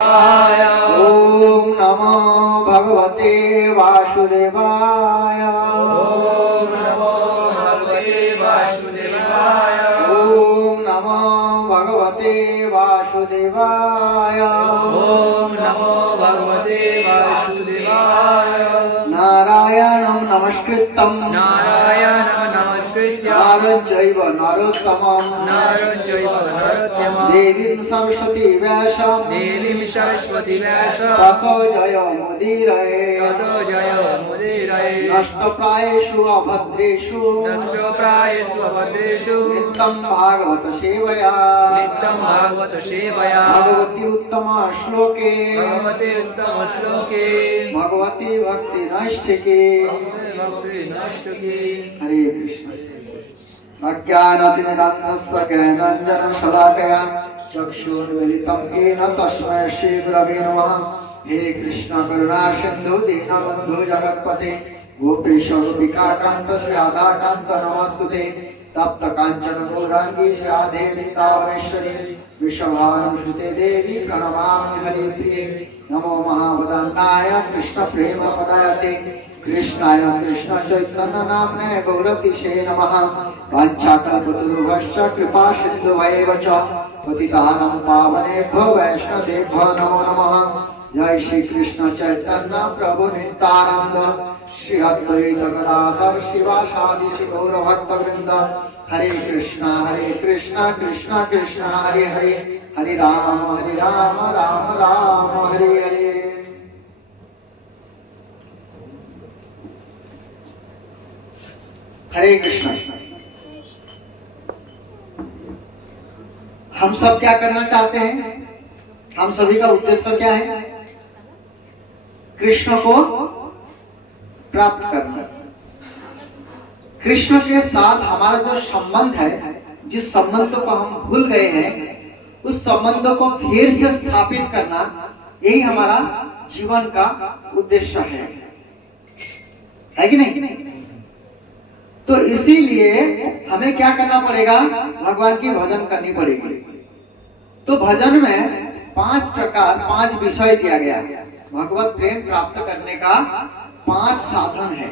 ओम नमो भगवते वासुदेवाय। ओम नमो भगवते वासुदेवाय। ओम नमो भगवते वासुदेवाय। ओम नमो भगवते वासुदेवाय। नारायणं नमस्कृतं नारायणं नमस्कृत्य नरं चैव नरोत्तमं नरं चैव नरोत्तमं देवीं सरस्वतीं व्यासं देवीं सरस्वती व्यास ततो जयमुदीरये। ततो जयमुदीरये। नष्टप्रायेषु अभद्रेषु नष्टप्रायेषु अभद्रेषु नित्यं भागवत सेवया। नित्यं भागवत सेवया भगवती उत्तम श्लोके भगवते उत्तम श्लोके भगवती भक्ति नैष्ठिके। भक्ति नष्टके। हरे कृष्ण। अज्ञानतिमिरान्धस्य ज्ञानाञ्जनशलाकया चक्षुर्मिलितं येन तस्मै श्रीगुरवे नमः। हे कृष्ण करुणा सिन्धु दीनबन्धु जगत्पते गोपेश गोपिकान्त श्री राधाकान्त नमस्तुते। तप्त कांचन गौरांगी राधे वृंदावनेश्वरी विश्वभानुसुते देवी प्रणमामि हरिप्रिये। नमो महावदन्नाय कृष्ण प्रेम पदायते कृष्णाय कृष्ण चैतन्य नाम्ने गौरतिशे नमः। वाञ्छाकल्पतरुभ्यश्च कृपा सिन्धुभ्येव च पतितानां पावनेभ्यो वैष्णवेभ्यो नमो नमः। जय श्री कृष्ण चैतन्य प्रभु नित्यानंद श्री अद्वैत गदाधर शिवासादि गौर भक्त वृंद। हरे कृष्ण कृष्ण कृष्ण हरे हरे हरे राम राम राम हरे हरे। हरे कृष्ण। हम सब क्या करना चाहते हैं? हम सभी का उद्देश्य क्या है? कृष्ण को प्राप्त करना। कृष्ण के साथ हमारा जो संबंध है, जिस संबंध को हम भूल गए हैं, उस संबंध को फिर से स्थापित करना, यही हमारा जीवन का उद्देश्य है कि नहीं? तो इसीलिए हमें क्या करना पड़ेगा? भगवान की भजन करनी पड़ेगी। तो भजन में 5 विषय दिया गया है। भगवत प्रेम प्राप्त करने का 5 साधन है।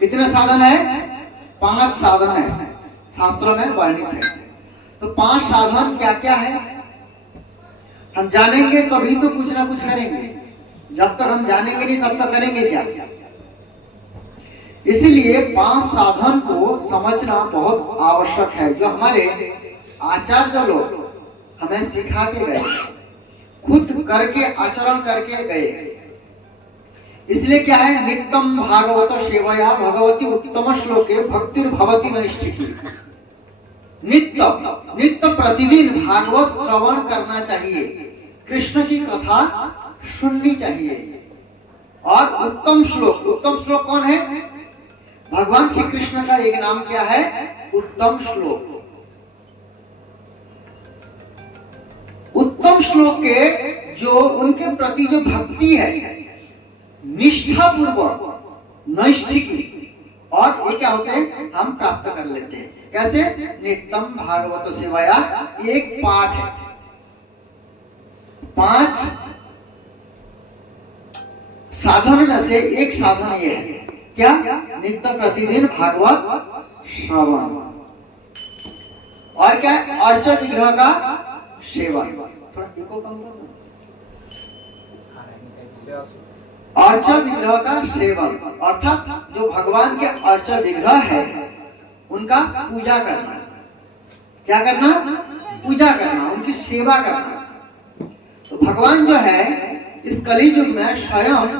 कितने साधन है? 5 साधन है, शास्त्रों में वर्णित है। तो 5 साधन क्या क्या है? हम जानेंगे तभी तो कुछ ना कुछ करेंगे। जब तक हम जानेंगे नहीं तब तक करेंगे क्या? इसीलिए 5 साधन को समझना बहुत आवश्यक है, जो हमारे आचार्य लोग हमें सिखा के गए, खुद करके आचरण करके गए। इसलिए क्या है? नित्यम भागवत सेवया भगवती उत्तम श्लोके भक्तिर्भवति नैष्ठिकी। नित्य प्रतिदिन भागवत श्रवण करना चाहिए, कृष्ण की कथा सुननी चाहिए। और उत्तम श्लोक कौन है? भगवान श्री कृष्ण का एक नाम क्या है? उत्तम श्लोक। उत्तम श्लोक के जो उनके प्रति जो भक्ति है, निष्ठा पूर्वक नैष्ठिकी, और ये क्या होते हैं? हम प्राप्त कर लेते हैं। कैसे? नित्यम भागवत सेवया एक पाठ है। 5 साधन में से एक साधन ये है, क्या? नित्य प्रतिदिन भागवत श्रवण। और क्या? अर्च विग्रह का सेवन। थोड़ा इको कम करो। अर्च विग्रह का सेवन अर्थात जो भगवान के अर्च विग्रह है उनका पूजा करना। क्या करना? पूजा करना, उनकी सेवा करना। तो भगवान जो है इस कली युग में स्वयं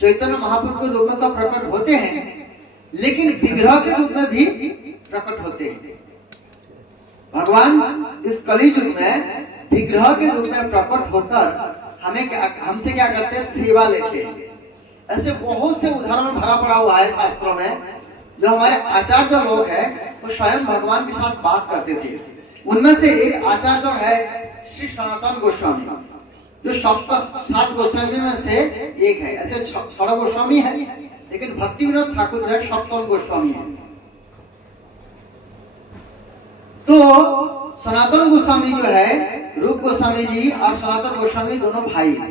चैतन्य महाप्रभु के रूप में तो प्रकट होते हैं, लेकिन विग्रह के रूप में भी प्रकट होते हैं। भगवान इस कली युग में विग्रह के रूप में प्रकट होकर हमसे क्या करते हैं? सेवा लेते हैं। ऐसे बहुत से उदाहरण भरा पड़ा हुआ है शास्त्रों में। जो हमारे आचार्य लोग हैं वो स्वयं भगवान के साथ बात करते थे। उनमें से एक आचार्य है श्री सनातन गोस्वामी, जो 7 गोस्वामी में से एक है। ऐसे 6 गोस्वामी है, लेकिन भक्ति विनोद ठाकुर जो है 7वें गोस्वामी है। तो सनातन गोस्वामी जो है, रूप गोस्वामी जी और सनातन गोस्वामी दोनों भाई हैं।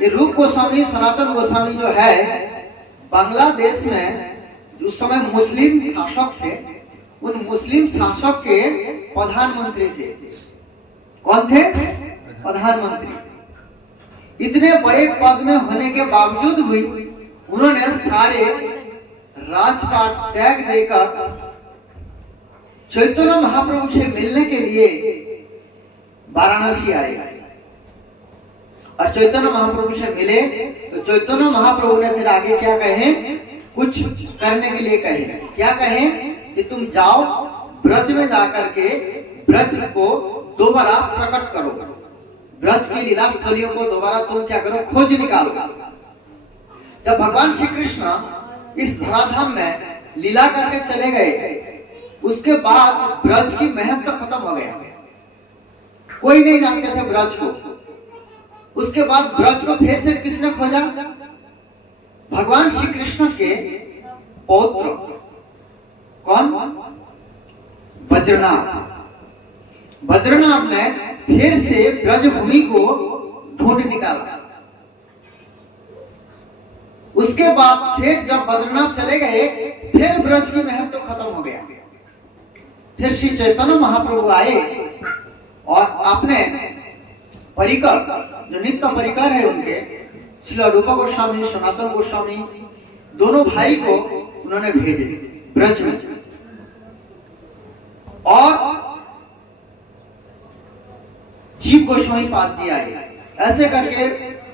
ये रूप गोस्वामी सनातन गोस्वामी जो है बांग्लादेश में उस समय मुस्लिम शासक थे, उन मुस्लिम शासक के प्रधानमंत्री थे। कौन थे? प्रधानमंत्री। इतने बड़े पद में होने के बावजूद भी उन्होंने सारे राजपाट त्याग देकर चैतन्य महाप्रभु से मिलने के लिए वाराणसी आए और चैतन्य महाप्रभु से मिले। तो चैतन्य महाप्रभु ने फिर आगे क्या कहे, कुछ करने के लिए कहे। क्या कहे कि तुम जाओ ब्रज में जाकर के ब्रज को दोबारा प्रकट करो, ब्रज की लीला स्थलियों को दोबारा तुम क्या करो, खोज निकालो। जब भगवान श्री कृष्ण इस धराधाम में लीला करके चले गए, उसके बाद ब्रज की महत्व तो खत्म हो गया, कोई नहीं जानते थे ब्रज को। उसके बाद ब्रज को फिर से किसने खोजा? भगवान श्री कृष्ण के पौत्र। कौन? बद्रीनाथ। बद्रीनाथ ने फिर से ब्रजभूमि को ढूंढ निकाला। उसके बाद फिर जब बद्रीनाथ चले गए, फिर ब्रज की महत्व तो खत्म हो गया। फिर श्री चैतन्य महाप्रभु आए और आपने परिकर, जो नित्य परिकर है उनके, श्री रूप गोस्वामी सनातन गोस्वामी दोनों भाई को उन्होंने भेजे ब्रज में। और जीव गोस्वामी पाद जी आए। ऐसे करके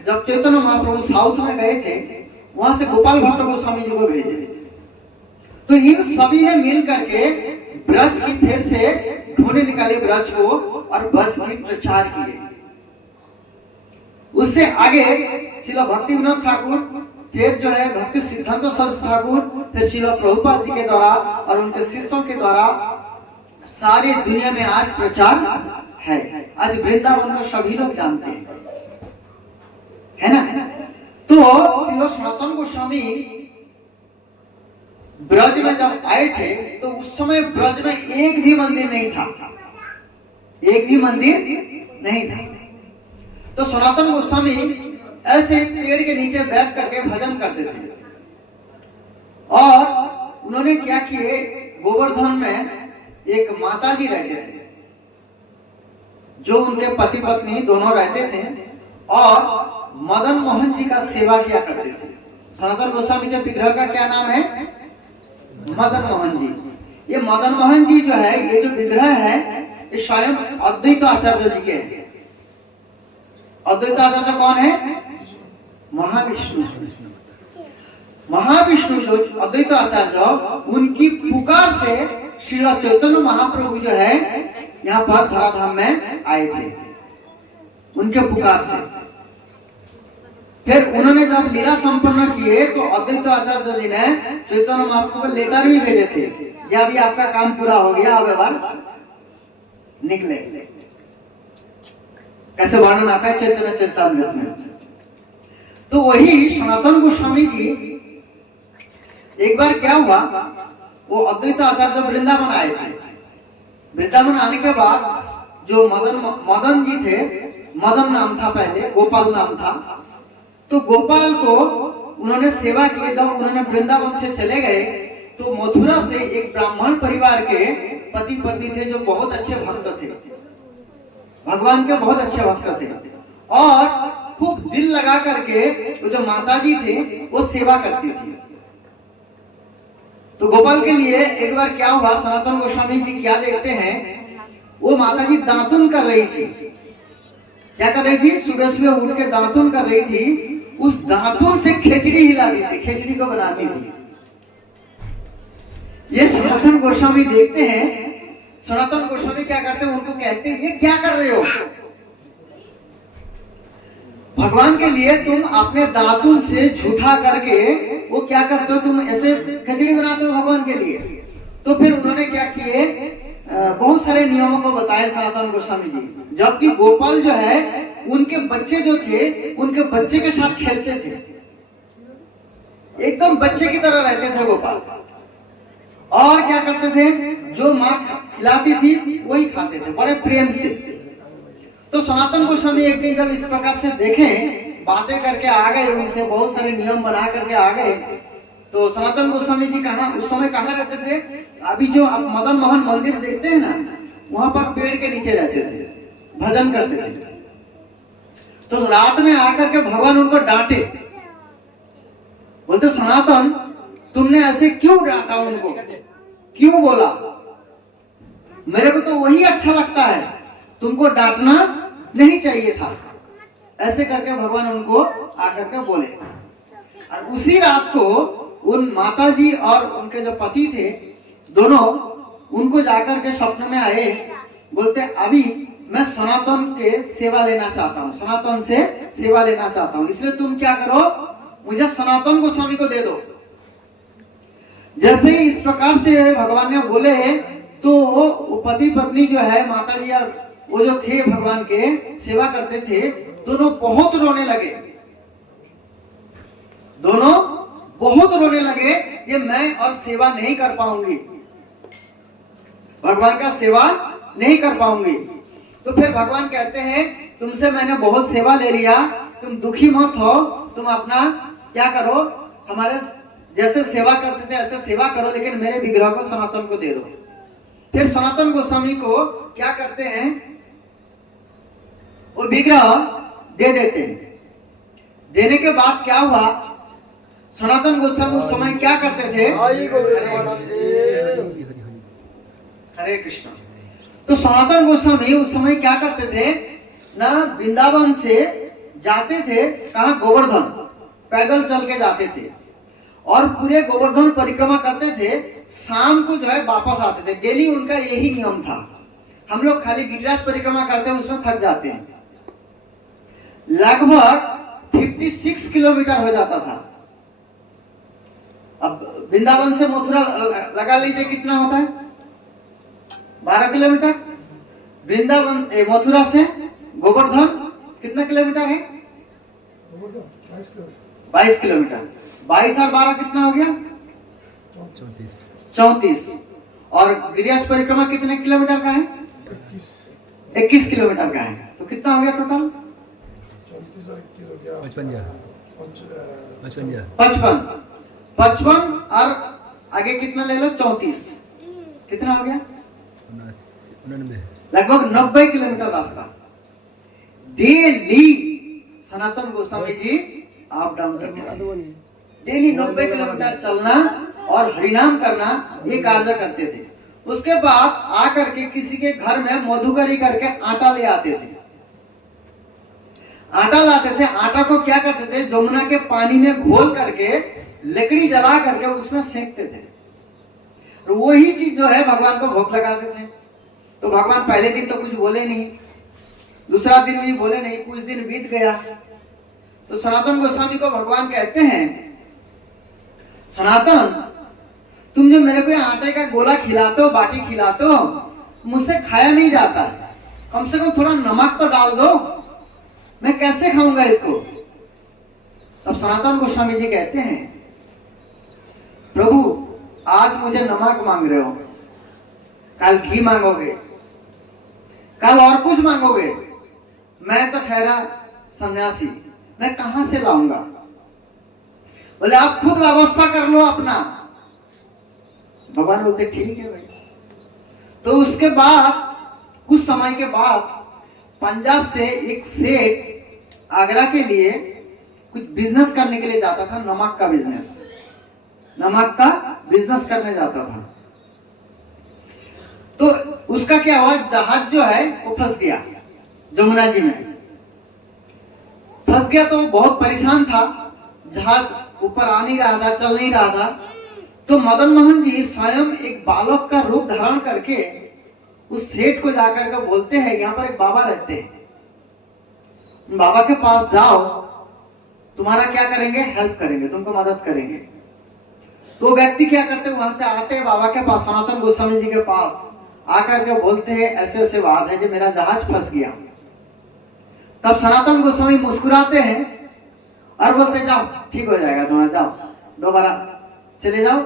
जब चैतन्य महाप्रभु साउथ में गए थे, वहां से गोपाल भट्ट गोस्वामी जी को भेजे। तो इन सभी ने मिल करके ब्रज की फिर से ढूंढे निकाले ब्रज को और ब्रज की प्रचार किए। उससे आगे श्रील भक्ति विनोद ठाकुर, फिर जो है भक्ति सिद्धांत सरस्वती ठाकुर, फिर श्रील प्रभुपाद जी के द्वारा और उनके शिष्यों के द्वारा सारी दुनिया में आज प्रचार है। आज वृंदावन को सभी लोग जानते हैं, है ना। तो श्रील सनातन गोस्वामी ब्रज में जब आए थे, तो उस समय ब्रज में एक भी मंदिर नहीं था, एक भी मंदिर नहीं था। तो सनातन गोस्वामी ऐसे पेड़ के नीचे बैठ करके भजन करते थे। और उन्होंने क्या किए, गोवर्धन में एक माता जी रहते थे, जो उनके पति पत्नी दोनों रहते थे, और मदन मोहन जी का सेवा किया करते थे। सनातन गोस्वामी के विग्रह का क्या नाम है? मदन मोहन जी। ये मदन मोहन जी जो है, ये जो विग्रह है, ये स्वयं अद्वैत आचार्य जी के हैं। अद्वैत आचार्य कौन है? महाविष्णु। महाविष्णु जो अद्वैत आचार्य, उनकी पुकार से श्री चैतन्य महाप्रभु जो है यहाँ पर धराधाम में आए थे, उनके पुकार से। फिर उन्होंने जब लीला संपन्न किए, तो अद्वैत आचार्य जी ने चैतन्य महाप्रभु को लेटर भी भेजे थे कि अभी आपका काम पूरा हो गया, अब बार निकले। कैसे वर्णन आता है चैतन्य चरितामृत में। तो वही सनातन गोस्वामी जी, एक बार क्या हुआ, वो अद्वैत आचार्य वृंदावन आए थे। वृंदावन आने के बाद जो मदन जी थे, मदन नाम था पहले, गोपाल नाम था। तो गोपाल को उन्होंने सेवा की। जब उन्होंने वृंदावन से चले गए, तो मथुरा से एक ब्राह्मण परिवार के पति पत्नी थे, जो बहुत अच्छे भक्त थे, भगवान के बहुत अच्छे भक्त थे, और खूब दिल लगा करके वो जो माता जी थे वो सेवा करती थी। तो गोपाल के लिए एक बार क्या हुआ, सनातन गोस्वामी जी क्या देखते हैं, वो माता जी दातुन कर रही थी। क्या कर रही थी? सुबह सुबह उठ के दातुन कर रही थी। उस दातुन से खिचड़ी हिलाती थी, खिचड़ी को बनाती थी। ये सनातन गोस्वामी देखते हैं। सनातन गोस्वामी क्या करते हैं, उनको कहते हैं, ये क्या कर रहे हो? भगवान के लिए तुम अपने दातुन से झूठा करके वो क्या करते हो, तुम ऐसे खिचड़ी बनाते हो भगवान के लिए। तो फिर उन्होंने क्या किए, बहुत सारे नियमों को बताए सनातन गोस्वामी जी। जबकि गोपाल जो है, उनके बच्चे जो थे, उनके बच्चे के साथ खेलते थे, एकदम बच्चे की तरह रहते थे गोपाल। और क्या करते थे, जो माँ खिलाती थी वही खाते थे बड़े प्रेम से। तो सनातन गोस्वामी एक दिन जब इस प्रकार से देखे, बातें करके आ गए, उनसे बहुत सारे नियम बना करके आ गए, तो सनातन गोस्वामी जी कहाँ उस समय कहाँ रहते थे, अभी जो आप मदन मोहन मंदिर देखते हैं ना, वहां पर पेड़ के नीचे रहते थे, भजन करते थे। तो रात में आकर के भगवान उनको डांटे, बोलते सनातन तुमने ऐसे क्यों डांटा उनको, क्यों बोला, मेरे को तो वही अच्छा लगता है, तुमको डांटना नहीं चाहिए था। ऐसे करके भगवान उनको आकर के बोले। और उसी रात को उन माता जी और उनके जो पति थे दोनों, उनको जाकर के स्वप्न में आए, बोलते अभी मैं सनातन के सेवा लेना चाहता हूँ, सनातन से सेवा लेना चाहता हूँ, इसलिए तुम क्या करो, मुझे सनातन गोस्वामी को दे दो। जैसे ही इस प्रकार से भगवान ने बोले, तो वो पति पत्नी जो है, माता जी और वो जो थे भगवान के सेवा करते थे, दोनों बहुत रोने लगे, दोनों बहुत रोने लगे, ये मैं और सेवा नहीं कर पाऊंगी, भगवान का सेवा नहीं कर पाऊंगी। तो फिर भगवान कहते हैं तुमसे मैंने बहुत सेवा ले लिया, तुम दुखी मत हो, तुम अपना क्या करो, हमारे जैसे सेवा करते थे ऐसे सेवा करो, लेकिन मेरे विग्रह को सनातन को दे दो। फिर सनातन गोस्वामी को क्या करते हैं, वो विग्रह दे देते हैं। देने के बाद क्या हुआ, सनातन गोस्वामी उस समय क्या करते थे, हरे कृष्ण। तो सनातन गोस्वामी उस समय क्या करते थे ना, वृंदावन से जाते थे कहा, गोवर्धन, पैदल चल के जाते थे और पूरे गोवर्धन परिक्रमा करते थे, शाम को जो है वापस आते थे। डेली उनका यही नियम था। हम लोग खाली गिरिराज परिक्रमा करते हैं, उसमें थक जाते हैं। लगभग 56 किलोमीटर हो जाता था। अब वृंदावन से मथुरा लगा लीजिए कितना होता है, 12 किलोमीटर। वृंदावन मथुरा से गोवर्धन कितना किलोमीटर है, 22 किलोमीटर। 22 और 12 कितना हो गया, 34। और गिरिराज परिक्रमा कितने किलोमीटर का है, 21 किलोमीटर का है। तो कितना हो गया टोटल, 55 और आगे कितना ले लो, 34, कितना हो गया, 99, लगभग 90 किलोमीटर रास्ता daily Sanatan Goswami ji up down करते, डेली 90 किलोमीटर चलना और हरिनाम करना, ये कार्य करते थे। उसके बाद आकर के किसी के घर में मधुकरी करके आटा ले आते थे, आटा लाते थे। आटा को क्या करते थे, जमुना के पानी में घोल करके लकड़ी जला करके उसमें सेकते थे। तो वही चीज जो है भगवान को भोग लगाते थे। तो भगवान पहले दिन तो कुछ बोले नहीं, दूसरा दिन भी बोले नहीं, कुछ दिन बीत गया। तो सनातन गोस्वामी को भगवान कहते हैं, सनातन तुम जो मेरे को आटे का गोला खिलाते हो, बाटी खिलाते हो, मुझसे खाया नहीं जाता, कम से कम थोड़ा नमक तो डाल दो, मैं कैसे खाऊंगा इसको। तब सनातन गोस्वामी जी कहते हैं, प्रभु आज मुझे नमक मांग रहे हो, कल घी मांगोगे, कल और कुछ मांगोगे, मैं तो ठहरा सन्यासी, मैं कहां से लाऊंगा। बोले आप खुद व्यवस्था कर लो अपना। भगवान बोलते ठीक है भाई। तो उसके बाद कुछ समय के बाद पंजाब से एक सेठ आगरा के लिए कुछ बिजनेस करने के लिए जाता था, नमक का बिजनेस, नमक का बिजनेस करने जाता था। तो उसका क्या हुआ, जहाज जो है वो फंस गया जमुना जी में, फंस गया। तो बहुत परेशान था, जहाज ऊपर आ नहीं रहा था, चल नहीं रहा था। तो मदन मोहन जी स्वयं एक बालक का रूप धारण करके उस सेठ को जाकर के बोलते हैं, यहाँ पर एक बाबा रहते हैं, बाबा के पास जाओ, तुम्हारा क्या करेंगे, हेल्प करेंगे, तुमको मदद करेंगे। तो व्यक्ति क्या करते, वहां से आते हैं बाबा के पास, सनातन गोस्वामी जी के पास आकर के बोलते हैं ऐसे ऐसे बात है जो मेरा जहाज फंस गया। तब सनातन गोस्वामी मुस्कुराते हैं और बोलते जाओ ठीक हो जाएगा, तुम्हारा जाओ, दोबारा चले जाओ,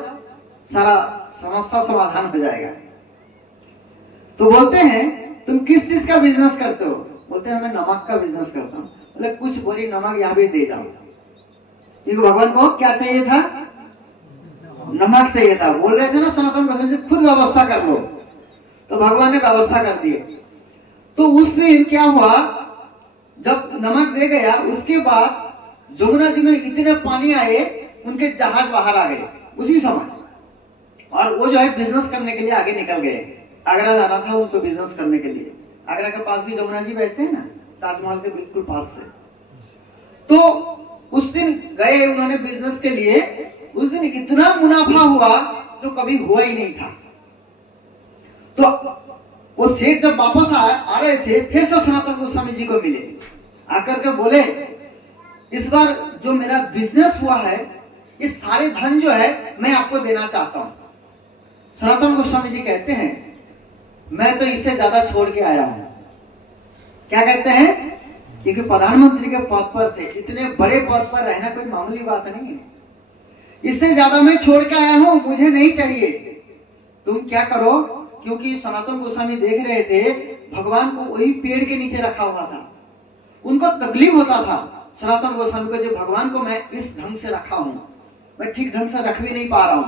सारा समस्या समाधान हो जाएगा। तो बोलते हैं तुम किस चीज का बिजनेस करते हो? बोलते हैं मैं नमक का बिजनेस करता हूँ। बोले कुछ बोरी नमक यहाँ भी दे जाओ, क्योंकि भगवान को क्या चाहिए था? नमक चाहिए था। बोल रहे थे ना सनातन गोस्वामी जी खुद व्यवस्था कर लो, तो भगवान ने व्यवस्था कर दी। तो उस दिन क्या हुआ, जब नमक दे गया उसके बाद जमुना जी में इतने पानी आए, उनके जहाज बाहर आ गए उसी समय, और वो जो है बिजनेस करने के लिए आगे निकल गए। आगरा जाना था उनको बिजनेस करने के लिए। आगरा के पास भी जमुना जी बैठते हैं ना, ताजमहल के बिल्कुल पास से। तो उस दिन गए उन्होंने बिजनेस के लिए। उस दिन इतना मुनाफा हुआ जो कभी हुआ ही नहीं था। तो वो सेठ जब वापस आ रहे थे, फिर से सनातन गोस्वामी जी को मिले, आकर के बोले इस बार जो मेरा बिजनेस हुआ है, ये सारे धन जो है मैं आपको देना चाहता हूं। सनातन गोस्वामी जी कहते हैं मैं तो इससे ज्यादा छोड़ के आया हूं। क्या कहते हैं? क्योंकि प्रधानमंत्री के पद पर थे, इतने बड़े पद पर रहना कोई मामूली बात नहीं है। इससे ज्यादा मैं छोड़ के आया हूं, मुझे नहीं चाहिए। तुम क्या करो, क्योंकि सनातन गोस्वामी देख रहे थे भगवान को वही पेड़ के नीचे रखा हुआ था। उनको तकलीफ होता था सनातन गोस्वामी को, जो भगवान को मैं इस ढंग से रखा हूं, मैं ठीक ढंग से रख भी नहीं पा रहा हूं।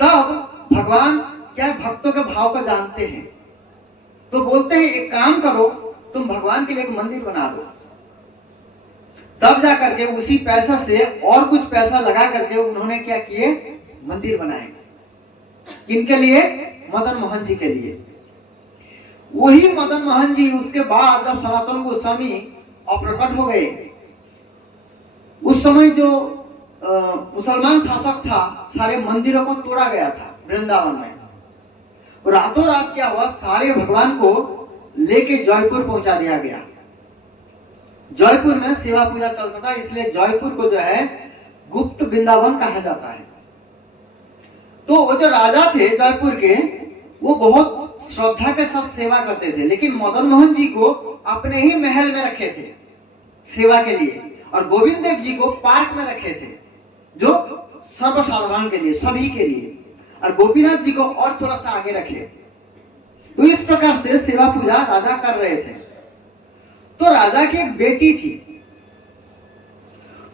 तब भगवान क्या भक्तों के भाव को जानते हैं, तो बोलते हैं एक काम करो, तुम भगवान के लिए एक मंदिर बना दो। तब जा करके उसी पैसा से और कुछ पैसा लगा करके उन्होंने क्या किए, मंदिर बनाए। किनके लिए? मदन मोहन जी के लिए। वही मदन मोहन जी उसके बाद जब सनातन गोस्वामी अप्रकट हो गए, उस समय जो मुसलमान शासक था, सारे मंदिरों को तोड़ा गया था वृंदावन में। रातों रात क्या हुआ, सारे भगवान को लेके जयपुर पहुंचा दिया गया। जयपुर में सेवा पूजा चलता था, इसलिए जयपुर को जो है गुप्त वृंदावन कहा जाता है। तो वो जो राजा थे जयपुर के, वो बहुत श्रद्धा के साथ सेवा करते थे, लेकिन मदन मोहन जी को अपने ही महल में रखे थे सेवा के लिए, और गोविंद देव जी को पार्क में रखे थे, जो सर्वसाधारण के लिए, सभी के लिए, और गोपीनाथ जी को और थोड़ा सा आगे रखे। तो इस प्रकार से सेवा पूजा राजा कर रहे थे। तो राजा की एक बेटी थी,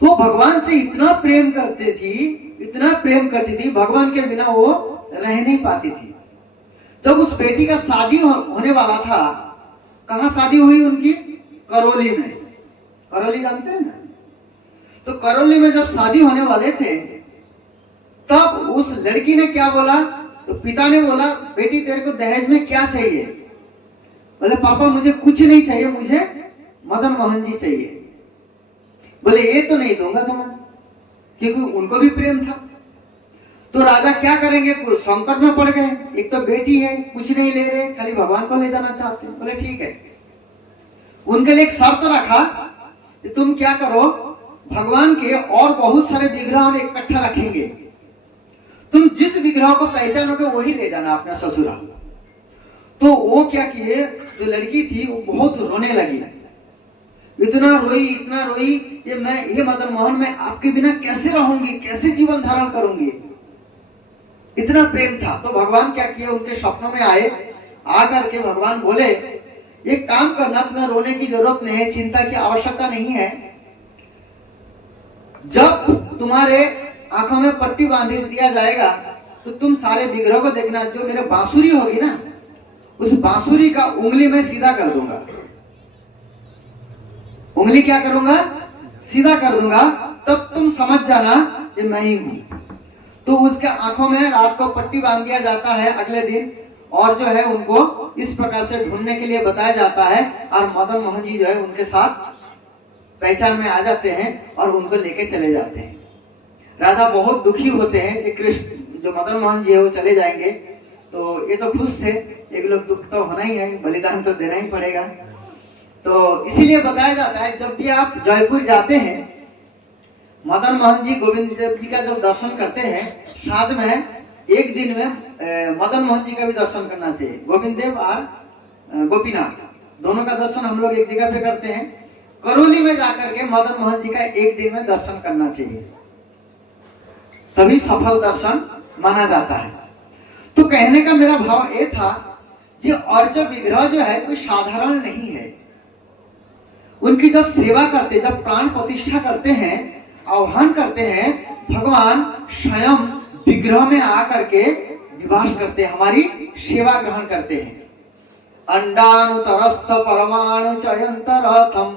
वो भगवान से इतना प्रेम करती थी, इतना प्रेम करती थी, भगवान के बिना वो रह नहीं पाती थी। जब उस बेटी का शादी होने वाला था, कहाँ शादी हुई उनकी? करौली में। करौली जानते हैं ना? तो करौली में जब शादी होने वाले थे, तब उस लड़की ने क्या बोला, तो पिता ने बोला बेटी तेरे को दहेज में क्या चाहिए? बोले पापा मुझे कुछ नहीं चाहिए, मुझे मदन मोहन जी चाहिए। बोले ये तो नहीं दूंगा तुम्हें, क्योंकि उनको भी प्रेम था। तो राजा क्या करेंगे, संकट में पड़ गए। एक तो बेटी है, कुछ नहीं ले रहे, खाली भगवान को ले जाना चाहते हैं। बोले ठीक है। उनके लिए एक शर्त रखा कि तुम क्या करो, भगवान के और बहुत सारे विग्रह हम इकट्ठा रखेंगे, तुम जिस विग्रह को पहचानोगे वही ले जाना अपना ससुराल। तो वो क्या किए, जो लड़की थी वो बहुत रोने लगी, इतना रोई, ये मदन मोहन मैं आपके बिना कैसे रहूंगी, कैसे जीवन धारण करूंगी, इतना प्रेम था। तो भगवान क्या किए, उनके सपनों में आए, आकर के भगवान बोले एक काम करना, तुम्हें रोने की जरूरत नहीं है, चिंता की आवश्यकता नहीं है। जब तुम्हारे आंखों में पट्टी बांध दिया जाएगा, तो तुम सारे विग्रह को देखना, जो मेरे बांसुरी होगी ना, उस बांसुरी का उंगली में सीधा कर दूंगा। उंगली क्या करूंगा? सीधा कर दूंगा, तब तुम समझ जाना कि मैं ही हूं। तो उसके आंखों में रात को पट्टी बांध दिया जाता है अगले दिन, और जो है उनको इस प्रकार से ढूंढने के लिए बताया जाता है, और मदन मोहन जी जो है उनके साथ पहचान में आ जाते हैं और उनको लेके चले जाते हैं। राजा बहुत दुखी होते हैं कि कृष्ण जो मदन मोहन जी है वो चले जाएंगे। तो ये तो खुश थे, एक लोग दुख तो होना ही है, बलिदान तो देना ही पड़ेगा। तो इसीलिए बताया जाता है जब भी आप जयपुर जाते हैं, मदन मोहन जी गोविंद देव जी का जब दर्शन करते हैं, साथ में एक दिन में मदन मोहन जी का भी दर्शन करना चाहिए। गोविंद देव और गोपीनाथ दोनों का दर्शन हम लोग एक जगह पे करते हैं। करौली में जाकर के मदन मोहन जी का एक दिन में दर्शन करना चाहिए, तभी सफल दर्शन माना जाता है। तो कहने का मेरा भाव ये था कि अर्च विग्रह जो है कोई साधारण नहीं है। उनकी जब सेवा करते, जब प्राण प्रतिष्ठा करते हैं, आह्वान करते हैं, भगवान स्वयं विग्रह में आकर के निवास करते, हमारी सेवा ग्रहण करते हैं। अंडानुतरस्थ परमाणु चयंतरथम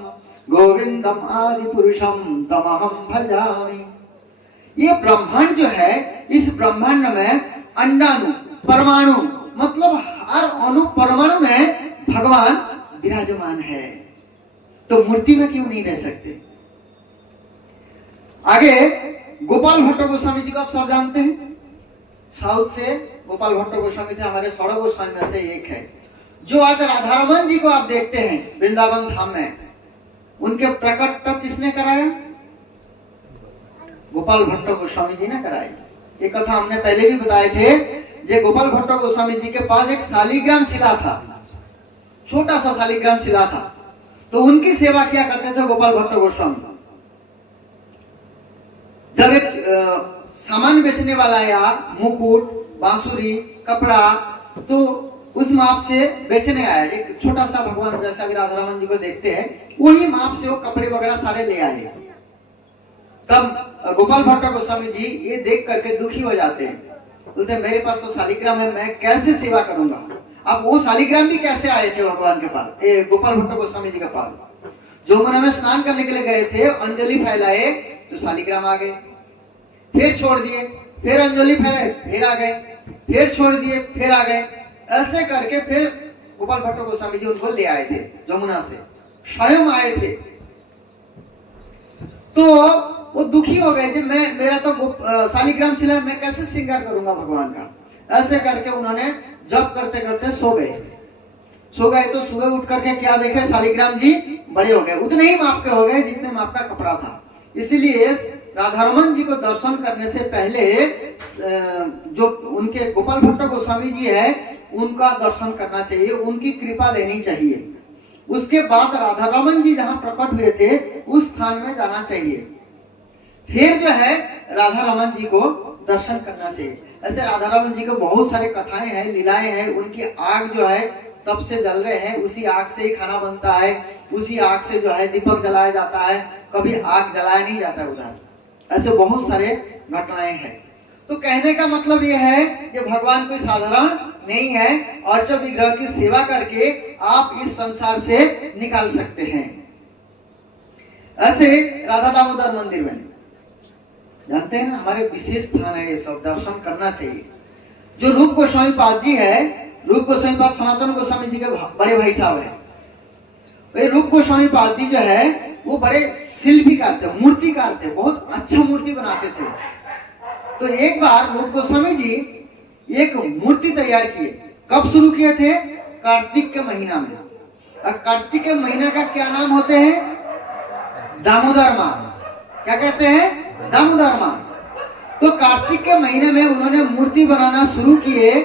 गोविंदम आदि पुरुषम तमहम भजामि। ये ब्रह्मांड जो है, इस ब्रह्मांड में अंडाणु परमाणु मतलब हर अणु परमाणु में भगवान विराजमान है, तो मूर्ति में क्यों नहीं रह सकते। आगे गोपाल भट्ट गोस्वामी जी को आप सब जानते हैं, साउथ से गोपाल भट्ट गोस्वामी थे, हमारे 16 गोस्वामी में से एक है, जो आज राधा रमन जी को आप देखते हैं वृंदावन धाम में, उनके प्रकट तब किसने कराया? गोपाल भट्ट गोस्वामी जी ने कराई। ये कथा हमने पहले भी बताए थे। जे गोपाल भट्ट गोस्वामी जी के पास एक शालिग्राम शिला था, छोटा सा शालिग्राम शिला था, तो उनकी सेवा किया करते थे गोपाल भट्ट गोस्वामी। जब एक सामान बेचने वाला आया, मुकुट, बांसुरी, कपड़ा, तो उस माप से बेचने आया, एक छोटा सा भगवान जैसा भी राधा रमन जी को देखते हैं, वही माप से वो कपड़े वगैरह सारे ले आए। तब गोपाल भट्ट गोस्वामी जी ये देख करके दुखी हो जाते हैं, बोलते मेरे पास तो शालिग्राम है, मैं कैसे सेवा करूंगा। अब वो शालिग्राम भी कैसे आए थे भगवान के पास, गोपाल भट्ट गोस्वामी जी के पास। जमुना में स्नान करने के लिए गए थे, अंजलि फैलाए तो शालिग्राम आ गए, फिर छोड़ दिए, फिर अंजलि फैलाए, फिर आ गए, फिर छोड़ दिए, फिर आ गए। ऐसे करके फिर गोपाल भट्ट गोस्वामी जी उनको ले आए थे, जमुना से स्वयं आए थे। तो वो दुखी हो गए कि मैं, मेरा तो शालिग्राम शिला, मैं कैसे श्रृंगार करूंगा भगवान का। ऐसे करके उन्होंने जप करते करते सो गए। तो सुबह उठ करके क्या देखे, शालिग्राम जी बड़े हो गए, उतने ही माप के हो गए जितने माप का कपड़ा था। इसीलिए राधा रमन जी को दर्शन करने से पहले जो उनके गोपाल भट्ट गोस्वामी जी है, उनका दर्शन करना चाहिए, उनकी कृपा लेनी चाहिए। उसके बाद राधा रमन जी जहाँ प्रकट हुए थे उस स्थान में जाना चाहिए, फिर जो है राधा रमन जी को दर्शन करना चाहिए। ऐसे राधा रमन जी को बहुत सारे कथाएं हैं, लीलाएं हैं। उनकी आग जो है तब से जल रहे हैं, उसी आग से ही खाना बनता है, उसी आग से जो है दीपक जलाया जाता है, कभी आग जलाया नहीं जाता उधर। ऐसे बहुत सारे घटनाएं हैं। तो कहने का मतलब यह है कि भगवान कोई साधारण नहीं है, और जब विग्रह की सेवा करके आप इस संसार से निकाल सकते हैं। ऐसे राधा दामोदर मंदिर में जानते हैं ना, हमारे विशेष स्थान है, ये सब दर्शन करना चाहिए। जो रूप गोस्वामी पाद जी है, रूप गोस्वामी पाद सनातन गोस्वामी जी के बड़े भाई साहब है। ये रूप गोस्वामी पाद जी जो है वो बड़े शिल्पीकार थे, मूर्तिकार थे, बहुत अच्छा मूर्ति बनाते थे। तो एक बार रूप गोस्वामी जी एक मूर्ति तैयार किए। कब शुरू किए थे? कार्तिक के महीना में। और कार्तिक के महीना का क्या नाम होते हैं? दामोदर मास। क्या कहते हैं? दामोदर मास। तो कार्तिक के महीने में उन्होंने मूर्ति बनाना शुरू किए,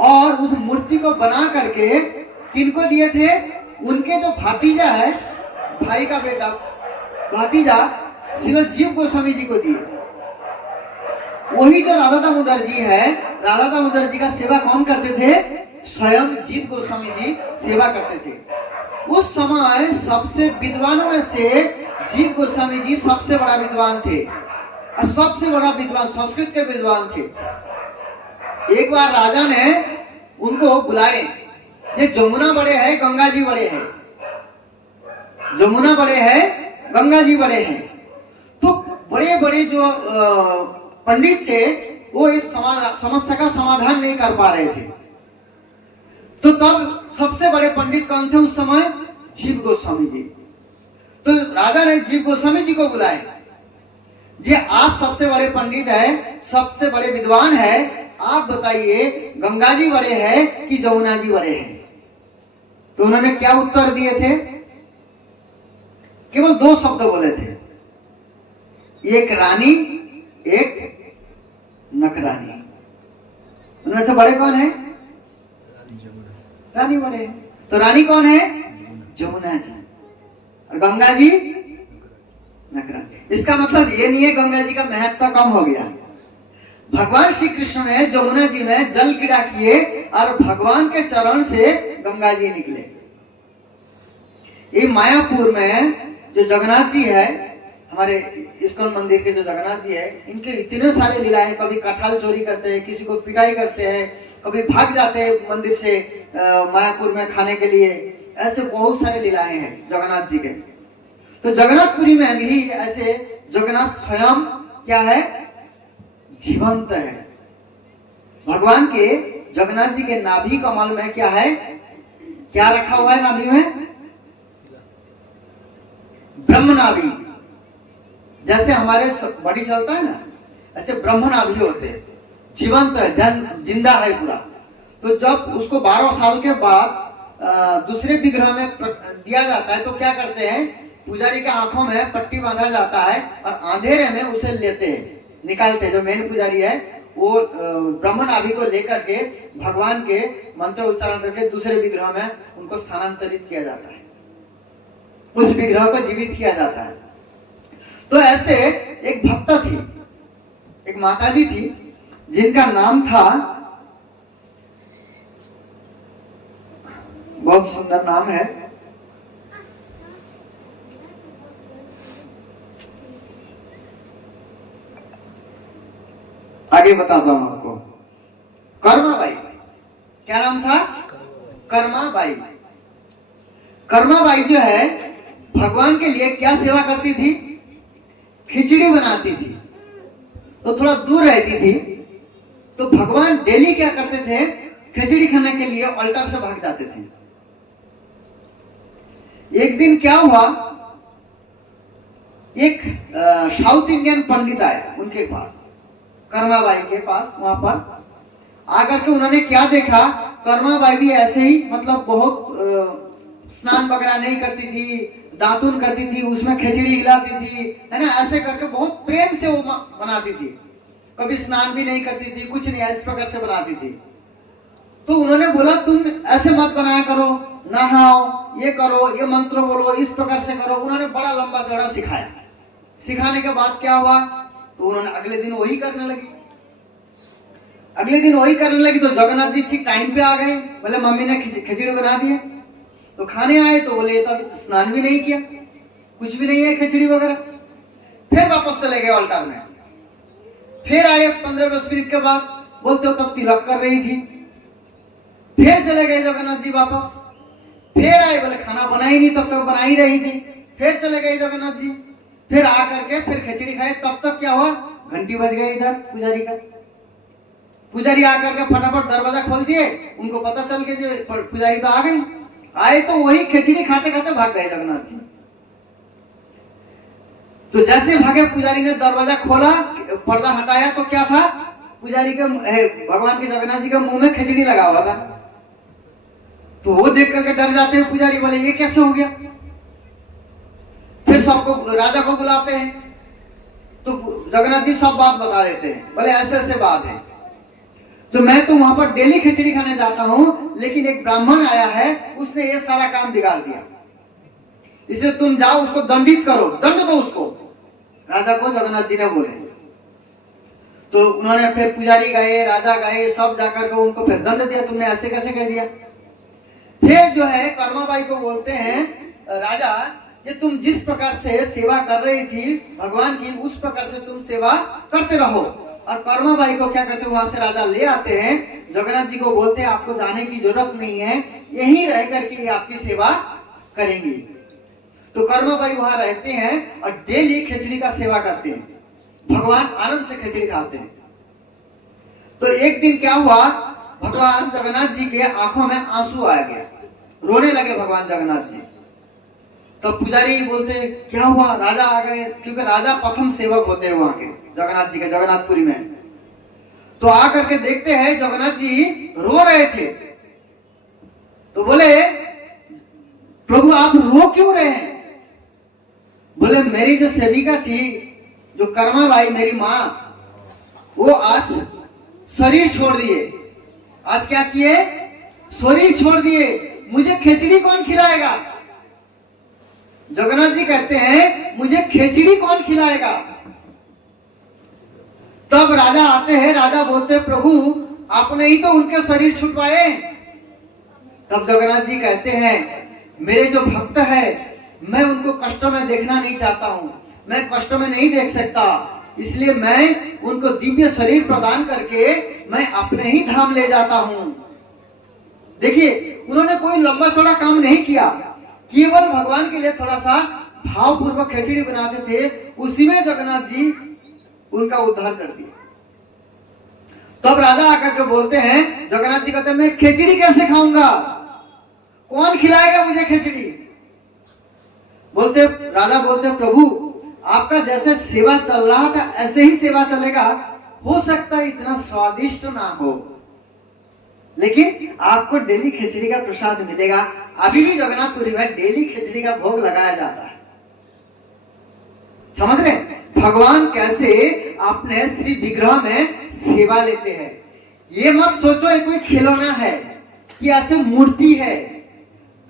और उस मूर्ति को बना करके किनको दिए थे? उनके जो भातीजा है, भाई का बेटा भातीजा श्री जीव गोस्वामी जी को दिए। वही जो राधा दामोदर जी है, राधा दामोदर जी का सेवा कौन करते थे? स्वयं जीव गोस्वामी जी सेवा करते थे। उस समय सबसे विद्वानों में से जीव गोस्वामी जी सबसे बड़ा विद्वान थे, और सबसे बड़ा विद्वान संस्कृत के विद्वान थे। एक बार राजा ने उनको बुलाए, ये जमुना बड़े हैं, गंगा जी बड़े हैं, जमुना बड़े हैं, गंगा जी बड़े हैं। तो बड़े बड़े जो पंडित थे वो इस समस्या का समाधान नहीं कर पा रहे थे। तो तब सबसे बड़े पंडित कौन थे उस समय? जीव गोस्वामी जी। तो राजा ने जीव गोस्वामी जी को बुलाए, जी आप सबसे बड़े पंडित हैं, सबसे बड़े विद्वान हैं, आप बताइए गंगा जी बड़े हैं कि जमुना जी बड़े हैं? तो उन्होंने क्या उत्तर दिए थे? केवल 2 शब्द बोले थे, एक रानी, एक नकरानी। उनमें से बड़े कौन है? रानी बड़े हैं। तो रानी कौन है? जमुना जी। और गंगा जी नकरानी। इसका मतलब ये नहीं है गंगा जी का महत्व कम हो गया। भगवान श्री कृष्ण ने यमुना जी में जल क्रीड़ा किए और भगवान के चरण से गंगा जी निकले। ये मायापुर में जो जगन्नाथ जी है, हमारे इस्कॉन मंदिर के जो जगन्नाथ जी है, इनके इतने सारे लीलाएं, कभी कटहल चोरी करते हैं, किसी को पिटाई करते हैं, कभी भाग जाते हैं मंदिर से मायापुर में खाने के लिए, ऐसे बहुत सारे लीलाएं हैं जगन्नाथ जी के। तो जगन्नाथपुरी में भी ऐसे जगन्नाथ स्वयं क्या है, जीवंत है। भगवान के जगन्नाथ जी के नाभि कमल में क्या है, क्या रखा हुआ है नाभि में, ब्रह्म नाभि। जैसे हमारे बॉडी चलता है ना, ऐसे ब्रह्म नाभि होते हैं, जीवंत है, जिंदा है पूरा। तो जब उसको 12 साल के बाद दूसरे विग्रह में दिया जाता है, तो क्या करते हैं, पुजारी के आंखों में पट्टी बांधा जाता है और अंधेरे में उसे लेते हैं, निकालते हैं। जो मेन पुजारी है वो ब्रह्म नाभि को लेकर के भगवान के मंत्र उच्चारण करके दूसरे विग्रह में उनको स्थानांतरित किया जाता है, उस विग्रह को जीवित किया जाता है। तो ऐसे एक भक्त थी, एक माताजी थी, जिनका नाम था, बहुत सुंदर नाम है, आगे बताता हूं आपको। कर्माबाई, क्या नाम था, कर्माबाई। कर्माबाई जो है भगवान के लिए क्या सेवा करती थी, खिचड़ी बनाती थी। तो थोड़ा दूर रहती थी, तो भगवान डेली क्या करते थे, खिचड़ी खाने के लिए अल्टर से भाग जाते थे। एक दिन क्या हुआ, एक साउथ इंडियन पंडित आए उनके पास, कर्माबाई के पास। वहां पर आकर के उन्होंने क्या देखा, कर्माबाई भी ऐसे ही, मतलब बहुत स्नान वगैरह नहीं करती थी, दातुन करती थी, उसमें खिचड़ी हिलाती थी, है ना, ऐसे करके बहुत प्रेम से वो बनाती थी। कभी स्नान भी नहीं करती थी, कुछ नहीं, इस प्रकार से बनाती थी। तो उन्होंने बोला तुम ऐसे मत बनाया करो, नहाओ, ये करो, ये मंत्र बोलो, इस प्रकार से करो। उन्होंने बड़ा लंबा चौड़ा सिखाया। सिखाने के बाद क्या हुआ, तो उन्होंने अगले दिन वही करने लगी। अगले दिन वही करने लगी तो जगन्नाथ जी ठीक टाइम पे आ गए। बोले मम्मी ने खिचड़ी बना दी है। तो खाने आए तो बोले तो अभी स्नान भी नहीं किया, कुछ भी नहीं है खिचड़ी वगैरह। फिर वापस चले गए अल्टर में। फिर आए 15-20 मिनट के बाद, बोलते हो तब तिलक कर रही थी। फिर चले गए जगन्नाथ जी वापस। फिर आए, बोले खाना बना ही नहीं, तब तक बना ही रही थी। फिर चले गए जगन्नाथ जी। फिर आ करके फिर खिचड़ी खाए। तब तक क्या हुआ, घंटी बज गई इधर पुजारी का। पुजारी आकर के फटाफट दरवाजा खोल दिए। उनको पता चल के जो पुजारी तो आ गई। आए तो वही खिचड़ी खाते खाते भाग गए जगन्नाथ जी। तो जैसे भागे, पुजारी ने दरवाजा खोला, पर्दा हटाया तो क्या था, पुजारी के भगवान के जगन्नाथ जी के मुंह में खिचड़ी लगा हुआ था। तो वो देख करके डर जाते हैं पुजारी, बोले ये कैसे हो गया। फिर सबको, राजा को बुलाते हैं। तो जगन्नाथ जी सब बात बता देते हैं, बोले ऐसे ऐसे बात है। तो मैं तो वहां पर डेली खिचड़ी खाने जाता हूं, लेकिन एक ब्राह्मण आया है, उसने ये सारा काम बिगाड़ दिया, इसलिए तुम जाओ उसको दंडित करो, दंड दो उसको, राजा को जगन्नाथ जी ने बोले। तो उन्होंने फिर पुजारी गए, राजा गए, सब जाकर के उनको फिर दंड दिया, तुमने ऐसे कैसे कह दिया। फिर जो है कर्माबाई को बोलते हैं, राजा ये तुम जिस प्रकार से सेवा कर रही थी भगवान की, उस प्रकार से तुम सेवा करते रहो। और कर्माबाई को क्या करते, वहां से राजा ले आते हैं, जगन्नाथ जी को बोलते हैं आपको जाने की जरूरत नहीं है, यहीं रह करके आपकी सेवा करेंगी। तो कर्माबाई वहां रहते हैं और डेली खिचड़ी का सेवा करते हैं, भगवान आनंद से खिचड़ी खाते हैं। तो एक दिन क्या हुआ, भगवान जगन्नाथ जी के आंखों में आंसू आ गया, रोने लगे भगवान जगन्नाथ जी। तो पुजारी बोलते क्या हुआ, राजा आ गए, क्योंकि राजा प्रथम सेवक होते हैं वहां के जगन्नाथ जी के, जगन्नाथपुरी में। तो आकर के देखते हैं जगन्नाथ जी रो रहे थे। तो बोले प्रभु आप रो क्यों रहे हैं। बोले मेरी जो सेविका थी, जो कर्माबाई मेरी माँ, वो आज शरीर छोड़ दिए। आज क्या किए, शरीर छोड़ दिए, मुझे खिचड़ी कौन खिलाएगा। जगन्नाथ जी कहते हैं मुझे खिचड़ी कौन खिलाएगा। तब तब राजा आते हैं, राजा बोलते हैं प्रभु आपने ही तो उनके शरीर छुटवाए। तब जगन्नाथ जी कहते हैं मेरे जो भक्त है मैं उनको कष्ट में देखना नहीं चाहता हूं, मैं कष्ट में नहीं देख सकता, इसलिए मैं उनको दिव्य शरीर प्रदान करके मैं अपने ही धाम ले जाता हूं। देखिए उन्होंने कोई लंबा चौड़ा काम नहीं किया, केवल भगवान के लिए थोड़ा सा भावपूर्वक खिचड़ी बनाते थे, उसी में जगन्नाथ जी उनका उद्धार कर दिया। तब राजा आकर के बोलते हैं, जगन्नाथ जी कहते हैं मैं खिचड़ी कैसे खाऊंगा, कौन खिलाएगा मुझे खिचड़ी। राजा बोलते प्रभु आपका जैसे सेवा चल रहा था ऐसे ही सेवा चलेगा, हो सकता है इतना स्वादिष्ट ना हो लेकिन आपको डेली खिचड़ी का प्रसाद मिलेगा। अभी भी जगन्नाथपुरी में डेली खिचड़ी का भोग लगाया जाता है। समझ रहे भगवान कैसे अपने श्री विग्रह में सेवा लेते हैं। ये मत सोचो ये कोई खिलौना है कि ऐसे मूर्ति है,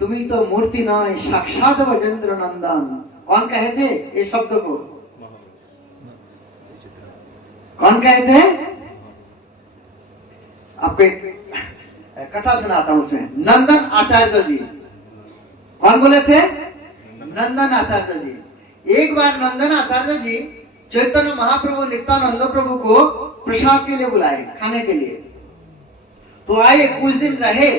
तुम्ही तो मूर्ति न साक्षात वजेंद्र नंदन। कौन कहे थे ये शब्द को, कौन कहे थे? आपको कथा सुनाता हूं उसमें, नंदन आचार्य जी। कौन बोले थे? नंदन आचार्य जी। एक बार नंदन आचार्य जी चैतन्य महाप्रभु नित्यानंद प्रभु को प्रसाद के लिए बुलाए, खाने के लिए। तो आए, कुछ दिन रहे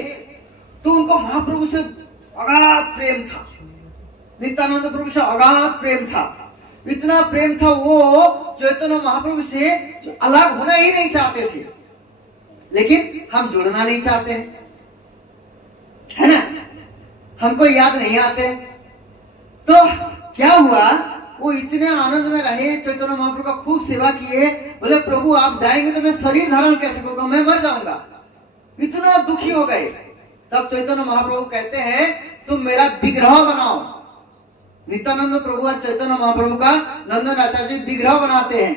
तो उनको महाप्रभु से अगाध प्रेम था, नित्यानंद प्रभु से अगाध प्रेम था, इतना प्रेम था वो चैतन्य महाप्रभु से अलग होना ही नहीं चाहते थे। लेकिन हम जुड़ना नहीं चाहते है ना, हमको याद नहीं आते। तो क्या हुआ, वो इतने आनंद में रहे, चैतन्य महाप्रभु का खूब सेवा किए। बोले प्रभु आप जाएंगे तो मैं शरीर धारण कैसे करूंगा, मैं मर जाऊंगा। इतना दुखी हो गए। तब चैतन्य महाप्रभु कहते हैं तुम मेरा विग्रह बनाओ। नित्यानंद प्रभु और चैतन्य महाप्रभु का नंदन आचार्य जी विग्रह बनाते हैं।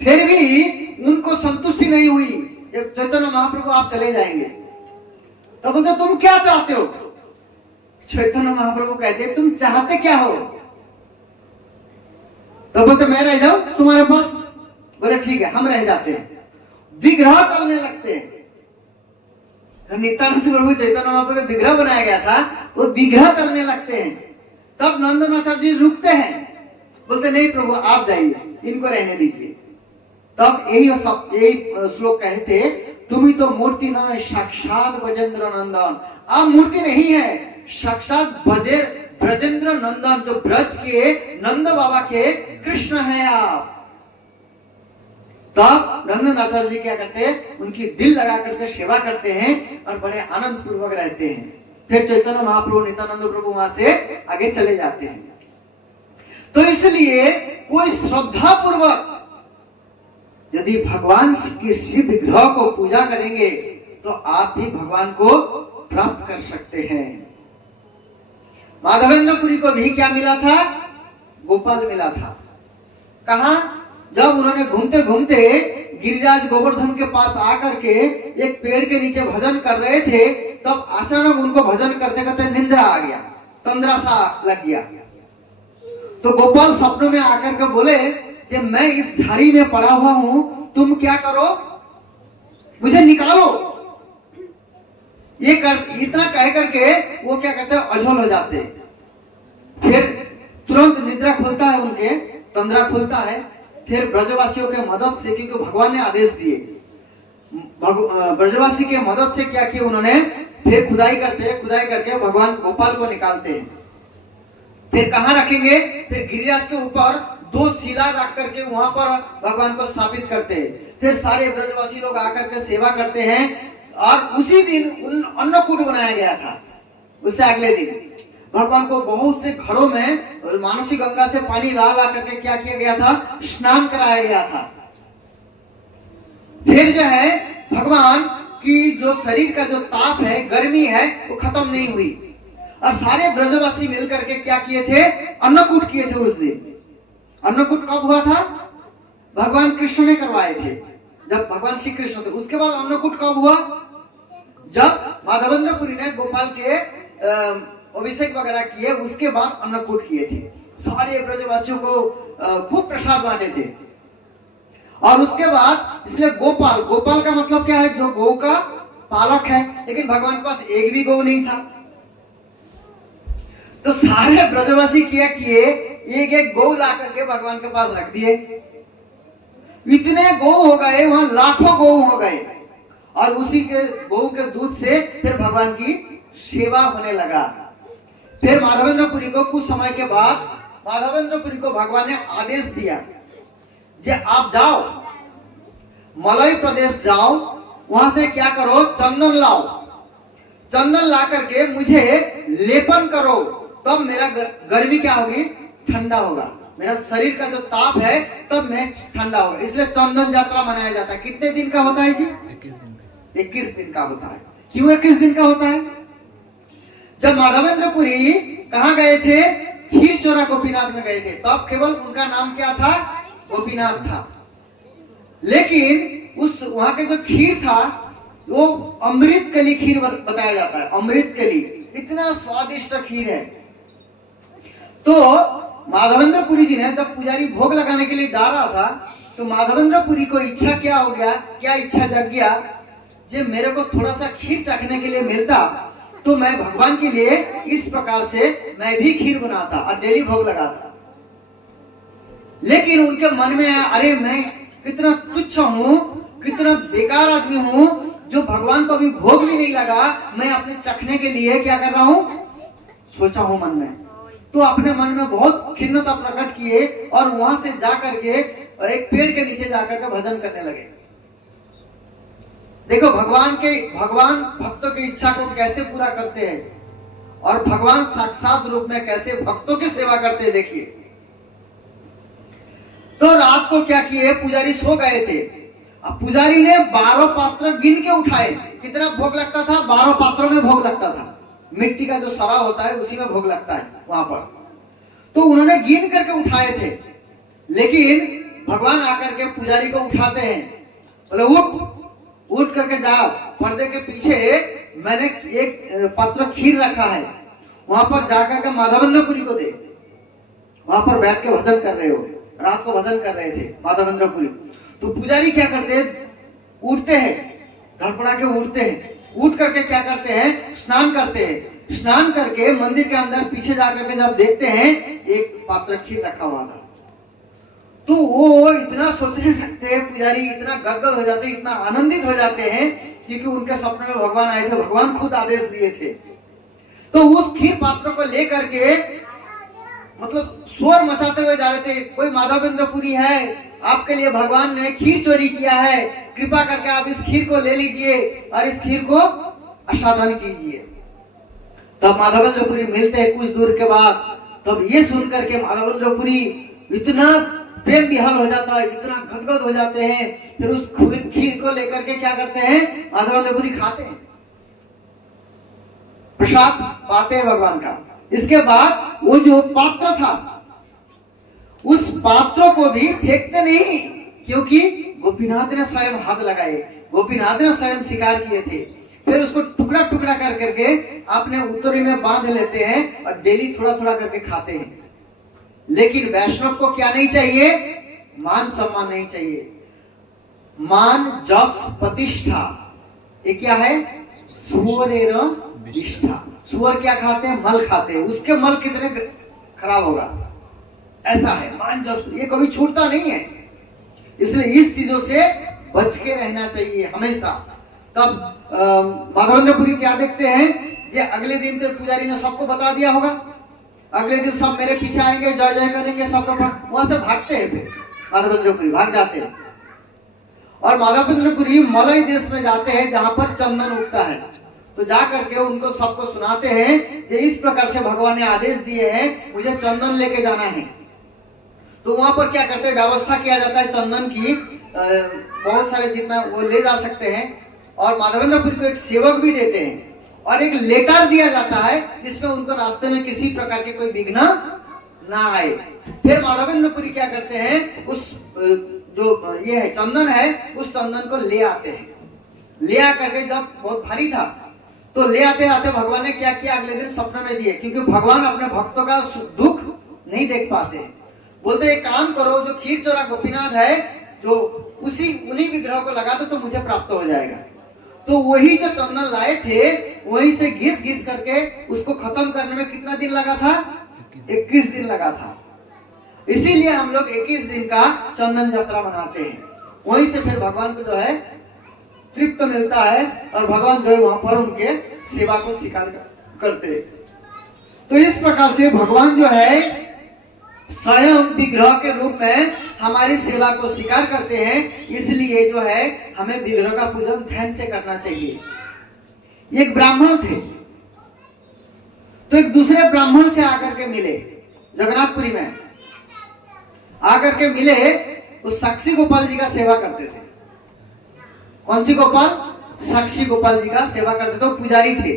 फिर भी उनको संतुष्टि नहीं हुई। जब चैतन्य महाप्रभु आप चले जाएंगे तब बोलते तुम क्या चाहते हो। चैतन्य महाप्रभु कहते तुम चाहते क्या हो। तो बोलते मैं रह जाऊं तुम्हारे पास। बोले ठीक है हम रह जाते हैं। विग्रह चलने लगते हैं। नित्यानंद प्रभु चैतन्य महाप्रभु का विग्रह बनाया गया था, वो विग्रह चलने लगते हैं। तब नंदन आचार्य जी रुकते हैं, बोलते नहीं प्रभु आप जाइए, इनको रहने दीजिए। तब यही श्लोक कहते तुम ही तो मूर्ति न साक्षात ब्रजेंद्र नंदन। आप मूर्ति नहीं है, साक्षात ब्रजेंद्र नंदन, जो ब्रज के नंद बाबा के कृष्ण है आप। तब नंदन आचार्य जी क्या करते हैं, उनकी दिल लगा करके सेवा करते हैं और बड़े आनंद पूर्वक रहते हैं। फिर चैतन्य महाप्रभु नित्यानंद प्रभु वहां से आगे चले जाते हैं। तो इसलिए कोई श्रद्धा पूर्वक यदि भगवान के श्री विग्रह को पूजा करेंगे तो आप भी भगवान को प्राप्त कर सकते हैं। माधवेंद्रपुरी को भी क्या मिला था, गोपाल मिला था। कहा, जब उन्होंने घूमते घूमते गिरिराज गोवर्धन के पास आकर के एक पेड़ के नीचे भजन कर रहे थे, तब अचानक उनको भजन करते करते निंद्रा आ गया, तंद्रा सा लग गया। तो गोपाल सपनों में आकर के बोले कि मैं इस झाड़ी में पड़ा हुआ हूं, तुम क्या करो मुझे निकालो। ये इतना कह करके वो क्या करते हैं, अझोल हो जाते। फिर तुरंत निद्रा खुलता है, उनके तंद्रा खुलता है। फिर ब्रजवासियों के मदद से, क्योंकि भगवान ने आदेश दिए, ब्रजवासी के मदद से क्या किया उन्होंने, फिर खुदाई करके भगवान गोपाल को निकालते हैं। फिर कहाँ रखेंगे, फिर गिरिराज के ऊपर 2 शिला रख करके वहां पर भगवान को स्थापित करते हैं। फिर सारे ब्रजवासी लोग आकर के सेवा करते हैं। और उसी दिन अन्नकूट बनाया गया था। उससे अगले दिन भगवान को बहुत से घरों में मानसी गंगा से पानी ला करके क्या किया गया था, स्नान कराया गया था। फिर जो है भगवान की जो शरीर का जो ताप है, गर्मी है, वो खत्म नहीं हुई। और सारे ब्रजवासी मिलकर के क्या किए थे, अन्नकूट किए थे उस दिन। अन्नकूट कब हुआ था, भगवान कृष्ण ने करवाए थे, जब भगवान श्री कृष्ण थे। उसके बाद अन्नकूट कब हुआ, जब माधवेंद्रपुरी ने गोपाल के अभिषेक वगैरह किए, उसके बाद अन्नकूट किए थे। सारे ब्रजवासियों को खूब प्रसाद बांटे थे। और उसके बाद इसलिए गोपाल, गोपाल का मतलब क्या है? जो गौ का पालक है। लेकिन भगवान के पास एक भी गौ नहीं था, तो सारे ब्रजवासी क्या किए, एक एक गौ ला करके भगवान के पास रख दिए। इतने गौ हो गए, वहां लाखों गौ हो गए, और उसी के गौ के दूध से फिर भगवान की सेवा होने लगा। फिर माधवेंद्रपुरी को कुछ समय के बाद माधवेंद्रपुरी को भगवान ने आदेश दिया, जे आप जाओ मलय प्रदेश जाओ, वहां से क्या करो, चंदन लाओ, चंदन ला करके मुझे लेपन करो, तब मेरा गर्मी क्या होगी, ठंडा होगा, मेरा शरीर का जो ताप है तब मैं ठंडा होगा। इसलिए चंदन यात्रा मनाया जाता है। कितने दिन का होता है जी? 21 दिन का होता है। क्यों 21 दिन का होता है? जब माधवेंद्रपुरी कहाँ गए थे? खीर चोरा गोपीनाथ में गए थे, तब केवल उनका नाम क्या था? गोपीनाथ था। लेकिन उस वहां के जो खीर था वो अमृत कली खीर बताया जाता है। अमृत कली इतना स्वादिष्ट खीर है। तो माधवेंद्रपुरी जी ने जब पुजारी भोग लगाने के लिए जा रहा था, तो माधवेंद्रपुरी को इच्छा क्या हो गया, क्या इच्छा जग गया, जे मेरे को थोड़ा सा खीर चखने के लिए मिलता तो मैं भगवान के लिए इस प्रकार से मैं भी खीर बनाता और डेली भोग लगाता। लेकिन उनके मन में आया, अरे मैं कितना तुच्छ हूँ, कितना बेकार आदमी हूँ, जो भगवान को अभी भोग भी नहीं लगा, मैं अपने चखने के लिए क्या कर रहा हूँ, सोचा हूँ मन में। तो अपने मन में बहुत खिन्नता प्रकट किए और वहां से जाकर के एक पेड़ के नीचे जाकर के भजन करने लगे। देखो भगवान भक्तों की इच्छा को कैसे पूरा करते हैं और भगवान साक्षात रूप में कैसे भक्तों की सेवा करते हैं। देखिए, तो रात को क्या किए, पुजारी सो गए थे। अब पुजारी ने 12 पात्र गिन के उठाए। कितना भोग लगता था? 12 पात्रों में भोग लगता था। मिट्टी का जो सरा होता है उसी में भोग लगता है वहां पर। तो उन्होंने गिन करके उठाए थे, लेकिन भगवान आकर के पुजारी को उठाते हैं, बोले उठ करके जाओ, पर्दे के पीछे मैंने एक पात्र खीर रखा है, वहां पर जाकर के माधवेंद्रपुरी को दे। वहां पर बैठ के भजन कर रहे हो, रात को भजन कर रहे थे माधवेंद्रपुरी। तो पुजारी क्या करते हैं, उठते हैं, धड़पड़ा के उठते हैं, उठ करके क्या करते हैं, स्नान करते हैं। स्नान करके मंदिर के अंदर पीछे जाकर के जब देखते हैं एक पात्र खीर रखा हुआ था, तो वो इतना सोचने लगते हैं, पुजारी इतना गदगद हो जाते हैं, इतना आनंदित हो जाते हैं, क्योंकि उनके सपने में भगवान आए थे, भगवान खुद आदेश दिए थे। तो उस खीर पात्र को लेकर के मतलब शोर मचाते हुए जा रहे थे, कोई माधवेंद्रपुरी है, आपके लिए भगवान ने खीर चोरी किया है, कृपा करके आप इस खीर को ले लीजिए और इस खीर को आस्वादन कीजिए। तब माधवेंद्रपुरी मिलते हैं कुछ दूर के बाद। तब ये सुन करके माधवेंद्रपुरी इतना प्रेम विहल हो जाता है, इतना गदगद हो जाते हैं। फिर उस खीर को लेकर के क्या करते हैं, माधवेंद्रपुरी खाते हैं, प्रसाद पाते हैं भगवान का। इसके बाद वो जो पात्र था, उस पात्र को भी फेंकते नहीं, क्योंकि गोपीनाथ ने स्वयं हाथ लगाए, गोपीनाथ ने स्वयं शिकार किए थे। फिर उसको टुकड़ा टुकड़ा कर करके अपने उत्तरी में बांध लेते हैं और डेली थोड़ा थोड़ा करके खाते हैं। लेकिन वैष्णव को क्या नहीं चाहिए, मान सम्मान नहीं चाहिए, मान जस प्रतिष्ठा। ये क्या है, सुअरेर विष्ठा। सुअर क्या खाते हैं, मल खाते हैं, उसके मल कितने खराब होगा, ऐसा है मान जस, ये कभी छूटता नहीं है। इसलिए इस चीजों से बच के रहना चाहिए हमेशा। तब माधवेंद्रपुरी क्या देखते हैं, ये अगले दिन तो पुजारी ने सबको बता दिया होगा, अगले दिन सब मेरे पीछे आएंगे, जय जय करेंगे, सब वहां से भागते हैं। फिर माधवेंद्रपुरी भाग जाते हैं और माधवेंद्रपुरी मलय देश में जाते हैं जहां पर चंदन उगता है। तो जा करके उनको सबको सुनाते हैं कि इस प्रकार से भगवान ने आदेश दिए हैं, मुझे चंदन लेके जाना है। तो वहां पर क्या करते हैं, व्यवस्था किया जाता है चंदन की, बहुत सारे जितना वो ले जा सकते हैं। और माधवेंद्रपुरी को एक सेवक भी देते हैं और एक लेटर दिया जाता है जिसमें उनको रास्ते में किसी प्रकार के कोई विघ्न ना आए। फिर माधवेंद्रपुरी क्या करते हैं, उस जो ये है चंदन है, उस चंदन को ले आते हैं। ले आकर के जब बहुत भारी था तो ले आते आते भगवान ने क्या किया, अगले दिन सपने में दिए, क्योंकि भगवान अपने भक्तों का दुख नहीं देख पाते हैं। बोलते एक काम करो, जो खीर चोरा गोपीनाथ है जो उन्हीं विग्रह को लगा दो तो मुझे प्राप्त हो जाएगा। तो वही जो चंदन लाए थे वहीं से घिस घिस करके उसको खत्म करने में कितना दिन लगा था? 21 दिन लगा था। इसीलिए हम लोग 21 दिन का चंदन यात्रा मनाते हैं। वहीं से फिर भगवान को जो है तृप्त मिलता है और भगवान जो है वहां पर उनके सेवा को स्वीकार करते हैं। तो इस प्रकार से भगवान जो है स्वयं विग्रह के रूप में हमारी सेवा को स्वीकार करते हैं। इसलिए जो है हमें विग्रह का पूजन ध्यान से करना चाहिए। एक ब्राह्मण थे, तो एक दूसरे ब्राह्मण से आकर के मिले, जगन्नाथपुरी में आकर के मिले। उस साक्षी गोपाल जी का सेवा करते थे। कौन सी गोपाल? साक्षी गोपाल जी का सेवा करते थे, वो पुजारी थे।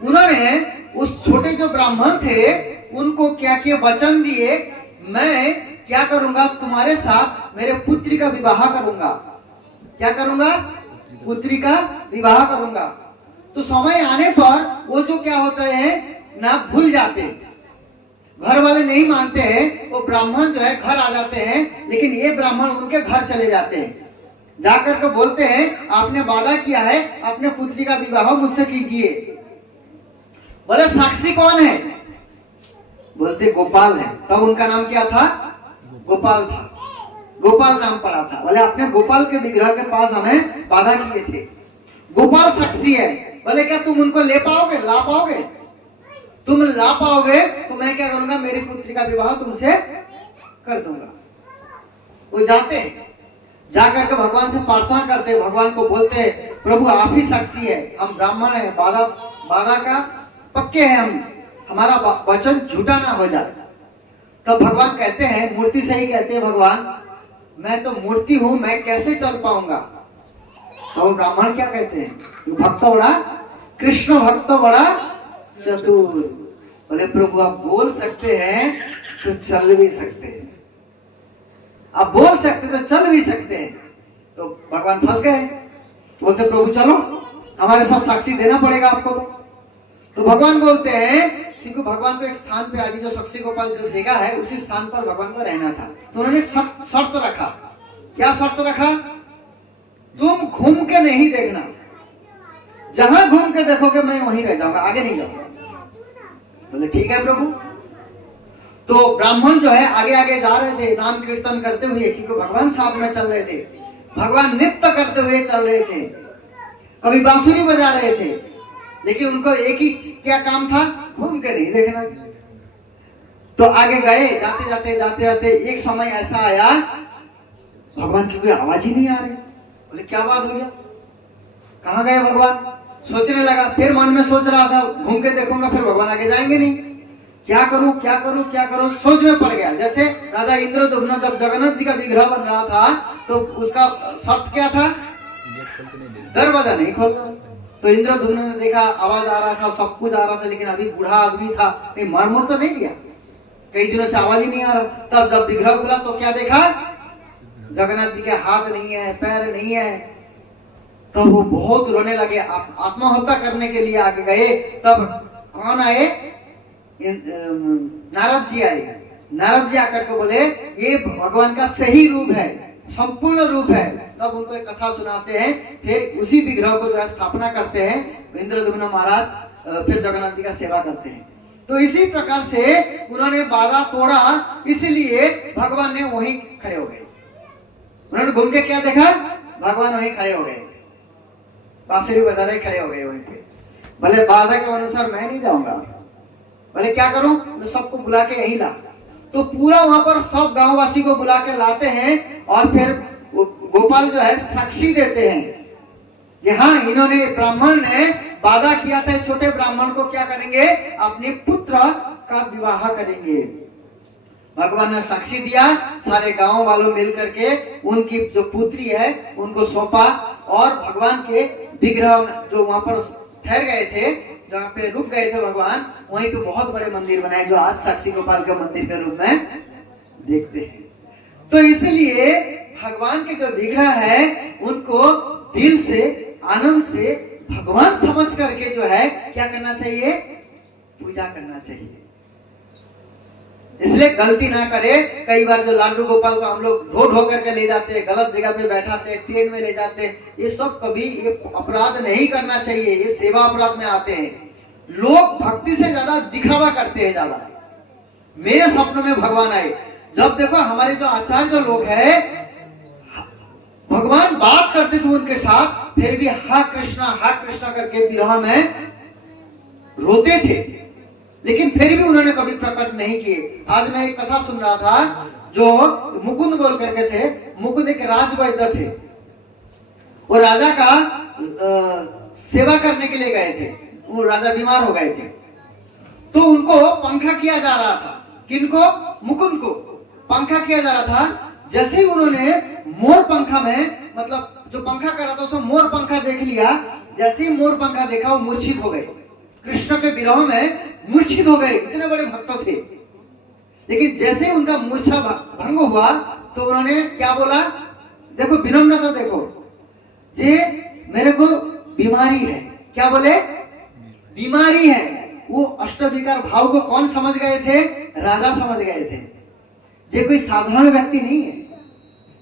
उन्होंने उस छोटे जो ब्राह्मण थे उनको क्या क्या वचन दिए, मैं क्या करूंगा, तुम्हारे साथ मेरे पुत्री का विवाह करूंगा। क्या करूंगा? पुत्री का विवाह करूंगा। तो समय आने पर वो जो क्या होता है ना, भूल जाते, घर वाले नहीं मानते हैं, वो ब्राह्मण जो है घर आ जाते हैं, लेकिन ये ब्राह्मण उनके घर चले जाते हैं। जाकर के बोलते हैं आपने वादा किया है अपने पुत्री का विवाह मुझसे कीजिए। बोले साक्षी कौन है? बोलते गोपाल है। तब उनका नाम क्या था? गोपाल था। गोपाल नाम पड़ा था। बोले अपने गोपाल के विग्रह के पास हमें वादा किए थे। गोपाल साक्षी है। बोले क्या तुम उनको ले पाओगे, ला पाओगे? तुम ला पाओगे तो मैं क्या करूंगा, मेरी पुत्री का विवाह तुमसे कर दूंगा। वो जाते हैं, जाकर के भगवान से प्रार्थना करते, भगवान को बोलते प्रभु आप ही साक्षी है, हम ब्राह्मण है, वादा का पक्के हैं, हमारा वचन झूठा ना हो जाए। तब भगवान कहते हैं, मूर्ति से ही कहते हैं भगवान, मैं तो मूर्ति हूं, मैं कैसे चल पाऊंगा? तो ब्राह्मण क्या कहते हैं, भक्त बड़ा, कृष्ण भक्त बड़ा चतुर। बोले प्रभु आप बोल सकते हैं तो चल भी सकते हैं, आप बोल सकते तो चल भी सकते हैं। तो भगवान फंस गए। बोलते प्रभु चलो, हमारे साथ साक्षी देना पड़ेगा आपको। तो भगवान बोलते हैं, क्योंकि भगवान को एक स्थान पे अभी जो साक्षी गोपाल जो जगह है उसी स्थान पर भगवान को रहना था। तो उन्होंने शर्त रखा। क्या शर्त रखा? तुम घूम के नहीं देखना, जहां घूम के देखोगे मैं वहीं रह जाऊंगा, आगे नहीं जाऊंगा। बोले ठीक है प्रभु। तो ब्राह्मण जो है आगे आगे जा रहे थे नाम कीर्तन करते हुए, क्योंकि भगवान साथ में चल रहे थे। भगवान नृत्य करते हुए चल रहे थे, कभी बांसुरी बजा रहे थे, लेकिन उनको एक ही क्या काम था, घूम के नहीं देखना। तो आगे गए, जाते जाते एक समय ऐसा आया भगवान की कोई आवाज ही नहीं आ रही। बोले क्या बात हो गया, कहाँ गए भगवान? सोचने लगा, फिर मन में सोच रहा था घूम के देखूंगा फिर भगवान आगे जाएंगे नहीं, क्या करूं क्या करूं क्या करूं, सोच में पड़ गया। जैसे राजा इंद्रदुम्न जब जगन्नाथ जी का विग्रह बन रहा था तो उसका शर्त क्या था, दरवाजा नहीं खोलना। तो इंद्रदुम्न ने देखा आवाज आ रहा था, सब कुछ आ रहा था, लेकिन अभी बूढ़ा आदमी था, कहीं मर तो नहीं गया, कई दिनों से आवाज ही नहीं आ रहा। तब जब विग्रह खुला तो क्या देखा, जगन्नाथ जी के हाथ नहीं है, पैर नहीं है। तो वो बहुत रोने लगे, आत्महत्या करने के लिए आगे गए। तब कौन आए, नारद जी आए। नारद जी आकर के बोले ये भगवान का सही रूप है, संपूर्ण रूप है। तब उनको एक कथा सुनाते हैं, फिर उसी विग्रह को जो है स्थापना करते हैं इंद्रदुम्न महाराज, फिर जगन्नाथ जी का सेवा करते हैं। तो इसी प्रकार से उन्होंने वादा तोड़ा, इसलिए भगवान ने वहीं खड़े हो गए। उन्होंने घूम के क्या देखा, भगवान वहीं खड़े हो गए, बांसुरी बजा रहे खड़े हो गए वहीं पे। भले वादा के अनुसार मैं नहीं जाऊंगा, भले क्या करूं, तो सबको बुला के यहीं ला। तो पूरा वहां पर सब गांववासी को बुला के लाते हैं और फिर गोपाल जो है साक्षी देते हैं कि हाँ इन्होंने, ब्राह्मण ने वादा किया था छोटे ब्राह्मण को क्या करेंगे, अपने पुत्र का विवाह करेंगे। भगवान ने साक्षी दिया, सारे गांव वालों मिल करके उनकी जो पुत्री है उनको सौंपा और भगवान के विग्रह जो वहां पर ठहर गए थे, जहाँ पे रुक गए थे भगवान, वहीं पे बहुत बड़े मंदिर बनाए जो आज साक्षी गोपाल के मंदिर के रूप में देखते हैं। तो इसलिए भगवान के जो विग्रह है उनको दिल से, आनंद से भगवान समझ करके जो है क्या करना चाहिए, पूजा करना चाहिए। इसलिए गलती ना करे। कई बार जो लाडू गोपाल को हम लोग ढो ढो करके ले जाते हैं, गलत जगह पे बैठाते हैं, ट्रेन में ले जाते हैं, ये सब कभी ये अपराध नहीं करना चाहिए, ये सेवा अपराध में आते हैं। लोग भक्ति से ज्यादा दिखावा करते हैं ज्यादा। मेरे स्वप्न में भगवान आए, जब देखो हमारे जो आचार्य जो लोग हैं, भगवान बात करते थे उनके साथ, फिर भी हा कृष्णा करके विरह में रोते थे, लेकिन फिर भी उन्होंने कभी प्रकट नहीं किए। आज मैं एक कथा सुन रहा था, जो मुकुंद बोल करके थे। मुकुंद एक राजवैद्य थे, वो राजा का सेवा करने के लिए गए थे। वो राजा बीमार हो गए थे, तो उनको पंखा किया जा रहा था। किनको? मुकुंद को पंखा किया जा रहा था। जैसे ही उन्होंने मोर पंखा में, मतलब जो पंखा कर रहा था उसमें मोर पंखा देख लिया, जैसे ही मोर पंखा देखा वो मूर्छित हो गए, कृष्ण के विरह में मूर्छित हो गए। इतने बड़े भक्त थे, लेकिन जैसे ही उनका मूर्छा भंग हुआ तो उन्होंने क्या बोला? देखो विनम्रता देखो, ये मेरे को बीमारी है। क्या बोले? बीमारी है। वो अष्टविकार भाव को कौन समझ गए थे? राजा समझ गए थे। ये कोई साधारण व्यक्ति नहीं है,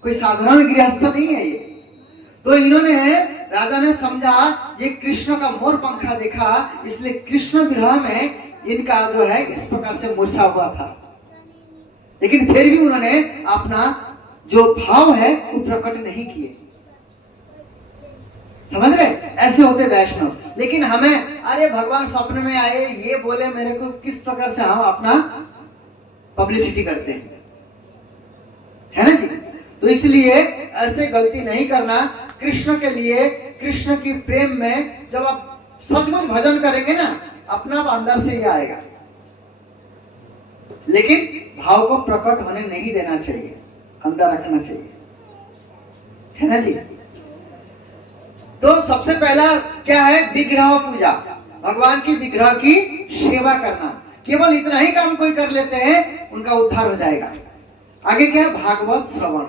कोई साधारण गृहस्थ नहीं है ये। तो इन्होंने, राजा ने समझा ये कृष्ण का मोर पंखा देखा, इसलिए कृष्ण विरह में इनका जो है इस प्रकार से मूर्छा हुआ था। लेकिन फिर भी उन्होंने अपना जो भाव है वो प्रकट नहीं किए। समझ रहे? ऐसे होते वैष्णव। लेकिन हमें, अरे भगवान स्वप्न में आए, ये बोले मेरे को, किस प्रकार से हम अपना पब्लिसिटी करते हैं, है ना जी? तो इसलिए ऐसे गलती नहीं करना। कृष्ण के लिए, कृष्ण की प्रेम में जब आप सचमुच भजन करेंगे ना, अपना अंदर से ही आएगा। लेकिन भाव को प्रकट होने नहीं देना चाहिए, अंदर रखना चाहिए, है ना जी? तो सबसे पहला क्या है? विग्रह पूजा, भगवान की विग्रह की सेवा करना। केवल इतना ही काम कोई कर लेते हैं, उनका उद्धार हो जाएगा। आगे क्या है? भागवत श्रवण।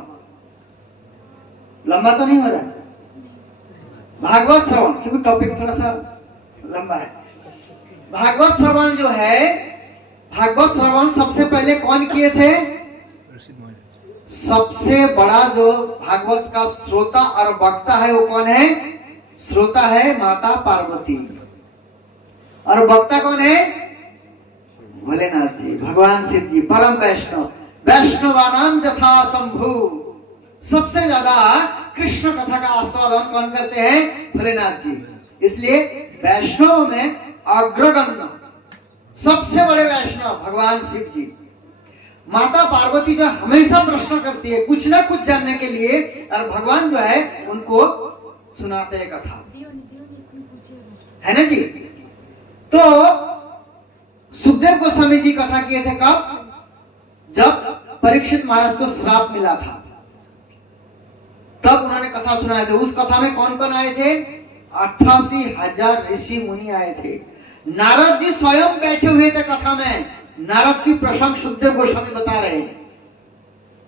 लंबा तो नहीं हो रहा है भागवत श्रवण, क्योंकि टॉपिक थोड़ा सा लंबा है। भागवत श्रवण जो है, भागवत श्रवण सबसे पहले कौन किए थे? सबसे बड़ा जो भागवत का श्रोता और वक्ता है वो कौन है? श्रोता है माता पार्वती, और वक्ता कौन है? भोलेनाथ जी, भगवान शिव जी, परम वैष्णव। वैष्णवानाम यथा शंभु। सबसे ज्यादा कृष्ण कथा का आस्वादन कौन करते हैं? भोलेनाथ जी। इसलिए वैष्णव में अग्रगण्य सबसे बड़े वैष्णव भगवान शिव जी। माता पार्वती जो हमेशा प्रश्न करती है कुछ ना कुछ जानने के लिए, और भगवान जो है उनको सुनाते हैं कथा, है ना जी? तो सुखदेव गोस्वामी जी कथा किए थे कब? जब परीक्षित महाराज को श्राप मिला था, तब उन्होंने कथा सुनाए थे। उस कथा में कौन कौन आए थे? 88,000 ऋषि मुनि आए थे। नारद जी स्वयं बैठे हुए थे कथा में। नारद की प्रशंसा सुखदेव गोस्वामी बता रहे हैं,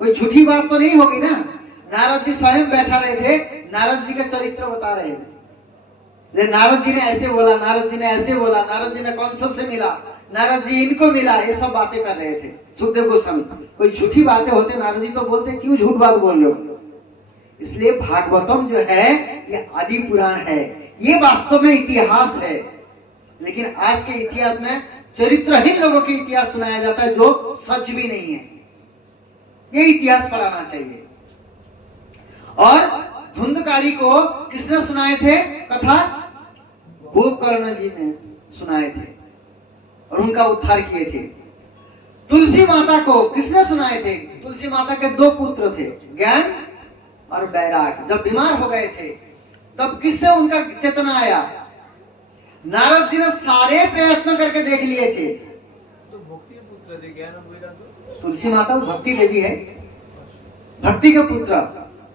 कोई झूठी बात तो नहीं होगी ना? नारद जी स्वयं बैठा रहे थे, नारद जी का चरित्र बता रहे थे। नारद जी ने ऐसे बोला, नारद जी ने ऐसे बोला, नारद जी ने कौन सबसे मिला, नारद जी इनको मिला, ये सब बातें कर रहे थे सुखदेव गोस्वामी। कोई झूठी बातें होते नारद जी तो बोलते क्यों झूठ बात बोल रहे हो? इसलिए भागवतम जो है ये आदि पुराण है, ये वास्तव में इतिहास है। लेकिन आज के इतिहास में चरित्रहीन लोगों के इतिहास सुनाया जाता है जो सच भी नहीं है। ये इतिहास पढ़ाना चाहिए। और धुंधकारी को किसने सुनाए थे कथा? गोकर्ण जी ने सुनाए थे और उनका उद्धार किए थे। तुलसी माता को किसने सुनाए थे? तुलसी माता के 2 पुत्र थे, ज्ञान और बैराग। जब बीमार हो गए थे तब किससे उनका चेतना आया? नारद जी ने सारे प्रयत्न करके देख लिए थे। तो भक्ति के पुत्र थे ज्ञान और वैराग। तुलसी माता भक्ति देवी है, भक्ति के पुत्र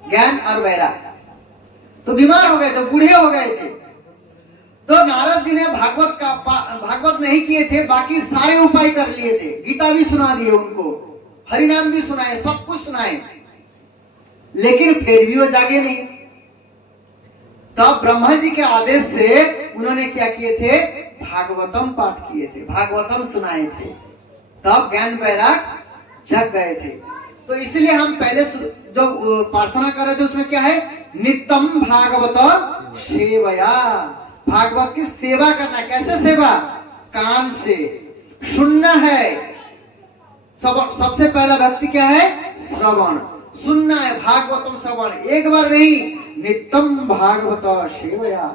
ज्ञान और वैराग। तो बीमार हो गए थे, बूढ़े हो गए थे। तो नारद जी ने भागवत नहीं किए थे, बाकी सारे उपाय कर लिए थे। गीता भी सुना दिए उनको, हरिनाम भी सुनाए, सब कुछ सुनाए, लेकिन फिर भी वो जागे नहीं। तब ब्रह्मा जी के आदेश से उन्होंने क्या किए थे? भागवतम पाठ किए थे, भागवतम सुनाए थे। तब ज्ञान वैराग जग गए थे। तो इसलिए हम पहले जो प्रार्थना कर रहे थे उसमें क्या है, नित्यम भागवत सेवया, भागवत की सेवा करना। कैसे सेवा, कान से सुनना है। सबसे पहला भक्ति क्या है, श्रवण, सुनना है, भागवतम श्रवण, एक बार नहीं, नित्यम भागवत सेवया,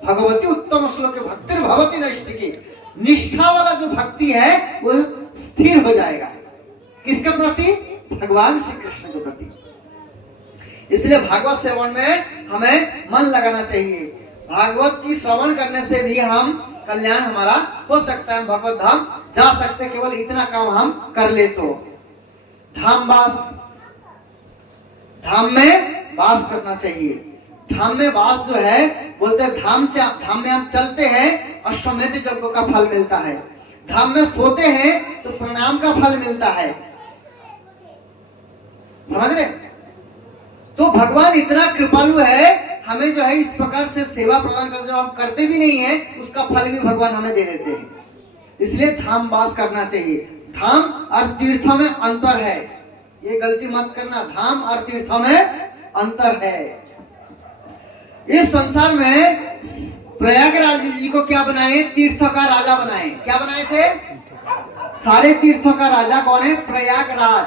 भगवती उत्तम श्लोक भक्ति भगवती नैष्ठिकी, निष्ठा वाला जो भक्ति है वो स्थिर हो जाएगा। किसके प्रति, भगवान श्री कृष्ण के प्रति। इसलिए भागवत श्रवण में हमें मन लगाना चाहिए। भागवत की श्रवण करने से भी हम कल्याण हमारा हो सकता है, हम भगवत धाम जा सकते हैं, केवल इतना काम हम कर ले तो। धाम वास, धाम में वास करना चाहिए। धाम में वास जो है, बोलते हैं धाम में हम चलते हैं, अश्वमेध यज्ञ का फल मिलता है। धाम में सोते हैं तो प्रणाम का फल मिलता है। समझ रहे? तो भगवान इतना कृपालु है, हमें जो है इस प्रकार से सेवा प्रदान करते, जो हम करते भी नहीं है उसका फल भी भगवान हमें दे देते हैं। इसलिए धाम वास करना चाहिए। धाम और तीर्थों में अंतर है, ये गलती मत करना। धाम और तीर्थों में अंतर है। इस संसार में प्रयागराज जी को क्या बनाए, तीर्थ का राजा बनाए। क्या बनाए थे, सारे तीर्थों का राजा कौन है, प्रयागराज।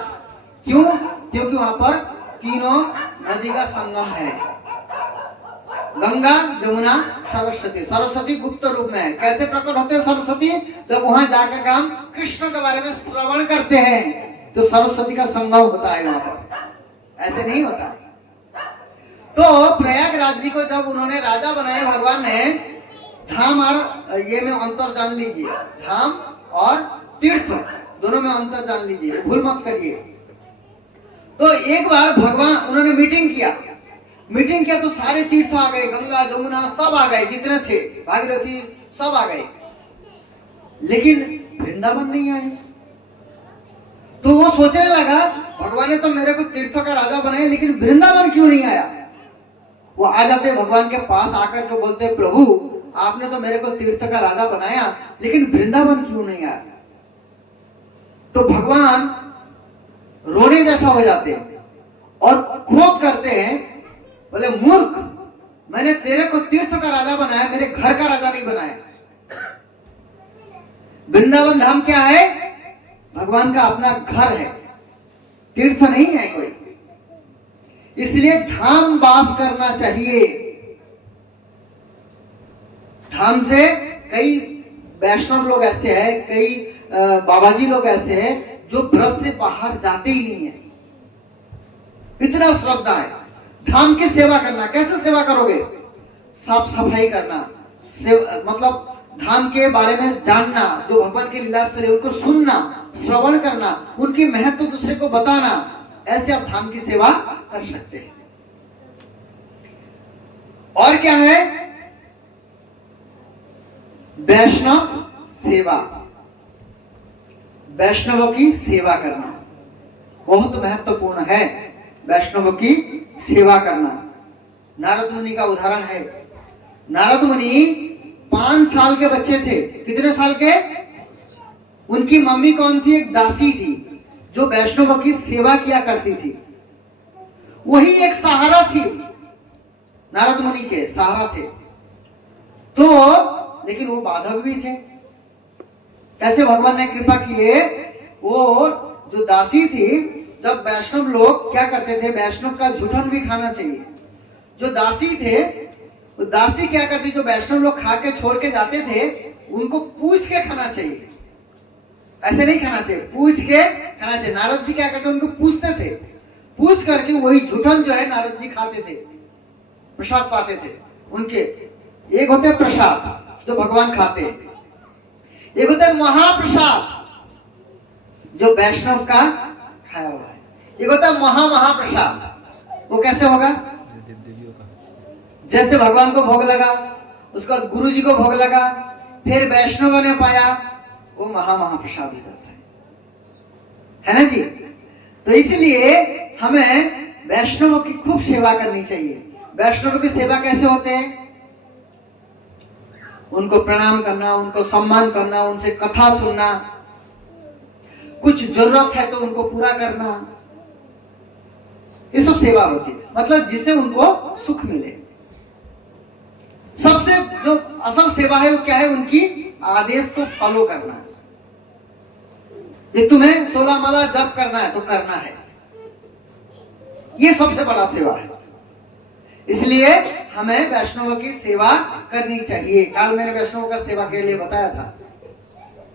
क्यों, क्योंकि वहां पर तीनों नदी का संगम है, गंगा जमुना सरस्वती। सरस्वती गुप्त रूप में है। कैसे प्रकट होते हैं सरस्वती, जब वहां जाकर हम कृष्ण के बारे में श्रवण करते हैं तो सरस्वती का संगम होता है वहां पर, ऐसे नहीं होता। तो प्रयागराज जी को जब उन्होंने राजा बनाए भगवान ने, धाम और ये में अंतर जान लीजिए, धाम और तीर्थ दोनों में अंतर जान लीजिए, भूल मत करिए। तो एक बार भगवान उन्होंने मीटिंग किया तो सारे तीर्थ आ गए, गंगा जमुना सब आ गए, जितने थे भागीरथी सब आ गए, लेकिन वृंदावन नहीं आए। तो वो सोचने लगा, भगवान ने तो मेरे को तीर्थों का राजा बनाया, लेकिन वृंदावन क्यों नहीं आया। वो आ जाते भगवान के पास आकर के बोलते, प्रभु आपने तो मेरे को तीर्थ का राजा बनाया, लेकिन वृंदावन क्यों नहीं आया। तो भगवान रोने जैसा हो जाते हैं और क्रोध करते हैं, बोले मूर्ख, मैंने तेरे को तीर्थ का राजा बनाया, मेरे घर का राजा नहीं बनाया। वृंदावन धाम क्या है, भगवान का अपना घर है, तीर्थ नहीं है कोई। इसलिए धाम वास करना चाहिए। धाम से कई वैष्णव लोग ऐसे हैं, कई बाबाजी लोग ऐसे हैं जो ब्रज से बाहर जाते ही नहीं है, इतना श्रद्धा है। धाम की सेवा करना, कैसे सेवा करोगे, साफ सफाई करना, मतलब धाम के बारे में जानना, जो भगवान की लीला से उनको सुनना, श्रवण करना, उनकी महत्व दूसरे को बताना, ऐसे आप धाम की सेवा कर सकते हैं। और क्या है, वैष्णव सेवा, वैष्णवों की सेवा करना बहुत महत्वपूर्ण है। वैष्णवों की सेवा करना, नारद मुनि का उदाहरण है। नारद मुनि 5 साल के बच्चे थे। कितने साल के, उनकी मम्मी कौन थी, एक दासी थी जो वैष्णवों की सेवा किया करती थी। वही एक सहारा थी, नारद मुनि के सहारा थे। तो लेकिन वो बाधक भी थे। कैसे भगवान ने कृपा किए, वो जो दासी थी, जब वैष्णव लोग क्या करते थे, वैष्णव का झूठन भी खाना चाहिए। जो दासी थे, वो दासी क्या करती, जो वैष्णव लोग खा के छोड़ के जाते थे, उनको पूछ के खाना चाहिए, ऐसे नहीं खाना चाहिए, पूछ के खाना चाहिए। नारद जी क्या करते, उनको पूछते थे, पूछ करके वही झूठन जो है नारद जी खाते थे, प्रसाद पाते थे उनके। एक होते प्रसाद जो भगवान खाते हैं, एक होता है महाप्रसाद जो वैष्णव का खाया हुआ है, एक होता है महाप्रसाद। वो कैसे होगा, जैसे भगवान को भोग लगा, उसका गुरु जी को भोग लगा, फिर वैष्णव ने पाया, वो महाप्रसाद हो जाता है ना जी। तो इसलिए हमें वैष्णवों की खूब सेवा करनी चाहिए। वैष्णवों की सेवा कैसे होते हैं, उनको प्रणाम करना, उनको सम्मान करना, उनसे कथा सुनना। कुछ जरूरत है तो उनको पूरा करना, ये सब सेवा होती है। मतलब जिससे उनको सुख मिले। सबसे जो असल सेवा है वो क्या है? उनकी आदेश को फॉलो करना है। ये तुम्हें 16 माला जप करना है तो करना है, ये सबसे बड़ा सेवा है। इसलिए हमें वैष्णव की सेवा करनी चाहिए। कल मैंने वैष्णव का सेवा के लिए बताया था,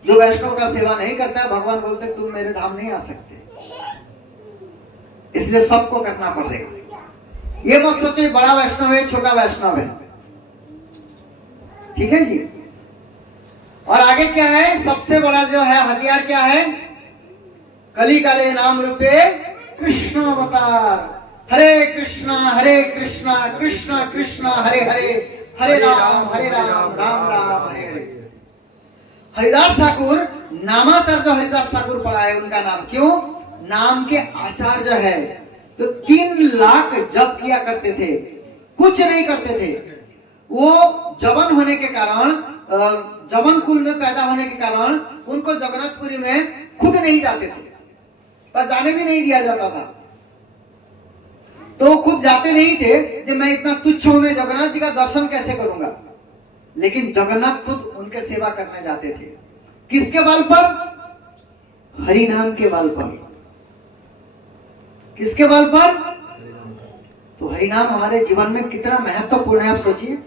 जो वैष्णव का सेवा नहीं करता है भगवान बोलते तुम मेरे धाम नहीं आ सकते। इसलिए सबको करना पड़ेगा। ये मत सोचो बड़ा वैष्णव है छोटा वैष्णव है, ठीक है जी। और आगे क्या है? सबसे बड़ा जो है हथियार क्या है? कली काले नाम रूपे कृष्ण अवतार। हरे कृष्णा कृष्णा कृष्णा हरे हरे, हरे राम राम राम हरे हरे। हरिदास ठाकुर नामाचार्य हरिदास ठाकुर पढ़ा है उनका नाम। क्यों? नाम के आचार्य है। तो 3 लाख जप किया करते थे, कुछ नहीं करते थे। वो जवन होने के कारण, जवन कुल में पैदा होने के कारण उनको जगन्नाथपुरी में खुद नहीं जाते थे और जाने भी नहीं दिया जाता था। तो वो खुद जाते नहीं थे कि मैं इतना तुच्छ हूं, मैं जगन्नाथ जी का दर्शन कैसे करूंगा। लेकिन जगन्नाथ खुद उनके सेवा करने जाते थे। किसके बल पर? हरि नाम के बल पर। किसके बल पर? तो हरि नाम हमारे जीवन में कितना महत्वपूर्ण है, आप सोचिए।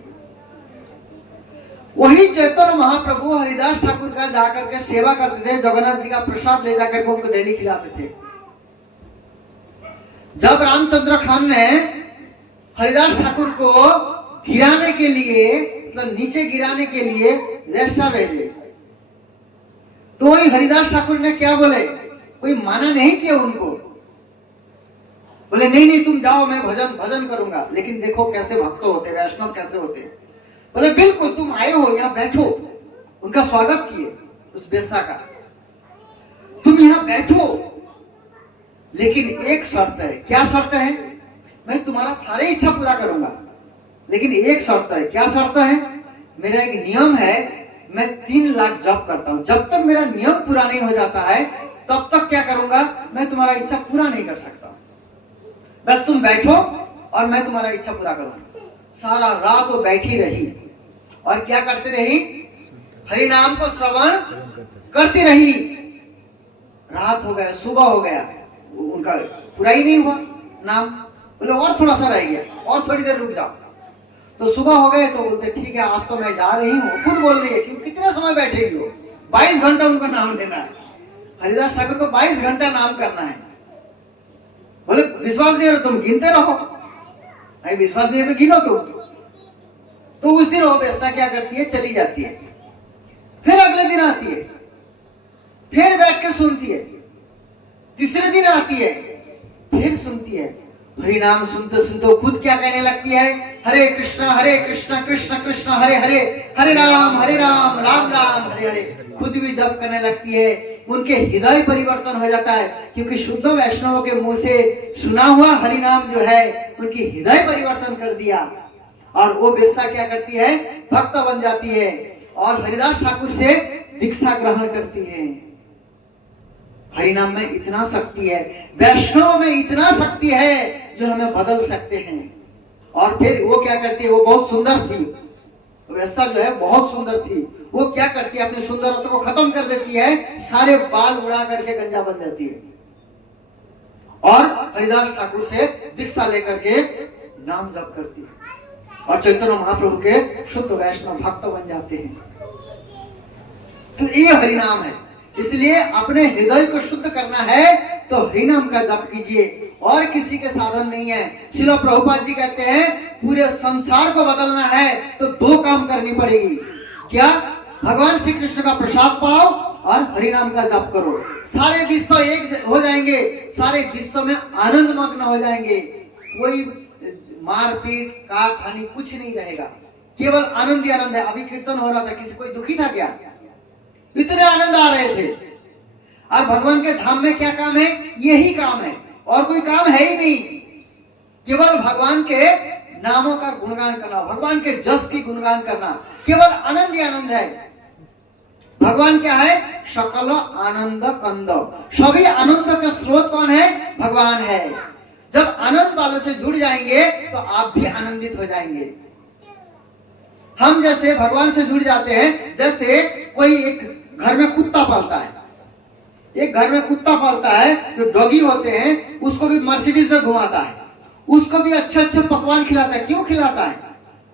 वही चैतन्य महाप्रभु हरिदास ठाकुर का जाकर के सेवा करते थे, जगन्नाथ जी का प्रसाद ले जाकर के उनको डेली खिलाते थे। जब रामचंद्र खान ने हरिदास ठाकुर को गिराने के लिए, मतलब नीचे गिराने के लिए वेश्या भेजे, तो वही हरिदास ठाकुर ने क्या बोले? कोई माना नहीं किया उनको। बोले नहीं तुम जाओ, मैं भजन करूंगा। लेकिन देखो कैसे भक्त होते, वैष्णव कैसे होते। बोले बिल्कुल तुम आए हो, यहाँ बैठो। उनका स्वागत किए उस वेश्या का, तुम यहाँ बैठो, लेकिन एक शर्त है। क्या शर्त है? मैं तुम्हारा सारे इच्छा पूरा करूंगा, लेकिन एक शर्त है। क्या शर्त है? मेरा एक नियम है, मैं 3 लाख जप करता हूं। जब तक मेरा नियम पूरा नहीं हो जाता है तब तक क्या करूंगा? मैं तुम्हारा इच्छा पूरा नहीं कर सकता। बस तुम बैठो और मैं तुम्हारा इच्छा पूरा करूंगा। सारा रात वो बैठी रही और क्या करती रही? हरि नाम को श्रवण करती रही। रात हो गया, सुबह हो गया, उनका पूरा ही नहीं हुआ नाम। बोले और थोड़ा सा रह गया, और थोड़ी देर रुक जाओ। तो सुबह हो गए तो बोलते ठीक है आज तो मैं जा रही हूँ। खुद बोल रही है कि कितने समय बैठेगी वो? 22 घंटा उनका नाम लेना है। हरिदास ठाकुर को 22 घंटा नाम करना है। बोले विश्वास नहीं है तुम गिनते रहो। भाई विश्वास नहीं है तो गिनो तुम। तो उस दिन वो वेश्या क्या करती है? चली जाती है। फिर अगले दिन आती है, फिर बैठ के सुनती है। तीसरे दिन आती है, फिर सुनती है। हरि नाम सुनते सुनते खुद क्या कहने लगती है? हरे कृष्णा कृष्णा कृष्णा हरे हरे, हरे राम राम राम हरे हरे। खुद भी जप करने लगती है। उनके हृदय परिवर्तन हो जाता है, क्योंकि शुद्ध वैष्णवों के मुंह से सुना हुआ हरि नाम जो है उनकी हृदय परिवर्तन कर दिया। और वो वेश्या क्या करती है? भक्त बन जाती है और हरिदास ठाकुर से दीक्षा ग्रहण करती है। हरिनाम में इतना शक्ति है, वैष्णव में इतना शक्ति है जो हमें बदल सकते हैं। और फिर वो क्या करती है? वो बहुत सुंदर थी, वैसा जो है बहुत सुंदर थी। वो क्या करती है? अपनी सुंदरता को खत्म कर देती है, सारे बाल उड़ा करके गंजा बन जाती है और हरिदास ठाकुर से दीक्षा लेकर के नाम जप करती है और चैतन्य महाप्रभु के शुद्ध वैष्णव भक्त बन जाते हैं। तो ये हरिनाम है। इसलिए अपने हृदय को शुद्ध करना है तो हरिनाम का जप कीजिए, और किसी के साधन नहीं है। श्रील प्रभुपाद जी कहते हैं पूरे संसार को बदलना है तो 2 काम करनी पड़ेगी। क्या? भगवान श्री कृष्ण का प्रसाद पाओ और हरिनाम का जप करो। सारे विश्व एक हो जाएंगे, सारे विश्व में आनंद मग्न हो जाएंगे। कोई मारपीट काट हानि कुछ नहीं रहेगा, केवल आनंद ही आनंद है। अभी कीर्तन हो रहा था, किसी कोई दुखी था क्या? इतने आनंद आ रहे थे। और भगवान के धाम में क्या काम है? यही काम है, और कोई काम है ही नहीं। केवल भगवान के नामों का गुणगान करना, भगवान के जस की गुणगान करना, केवल आनंद ही आनंद है। भगवान क्या है? सकल आनंद कंद। सभी आनंद का स्रोत कौन है? भगवान है। जब आनंद वालों से जुड़ जाएंगे तो आप भी आनंदित हो जाएंगे। हम जैसे भगवान से जुड़ जाते हैं, जैसे कोई एक घर में कुत्ता पालता है, एक घर में कुत्ता पालता है, जो डॉगी होते हैं, उसको भी मर्सिडीज में घुमाता है, उसको भी अच्छे अच्छे पकवान खिलाता है। क्यों खिलाता है?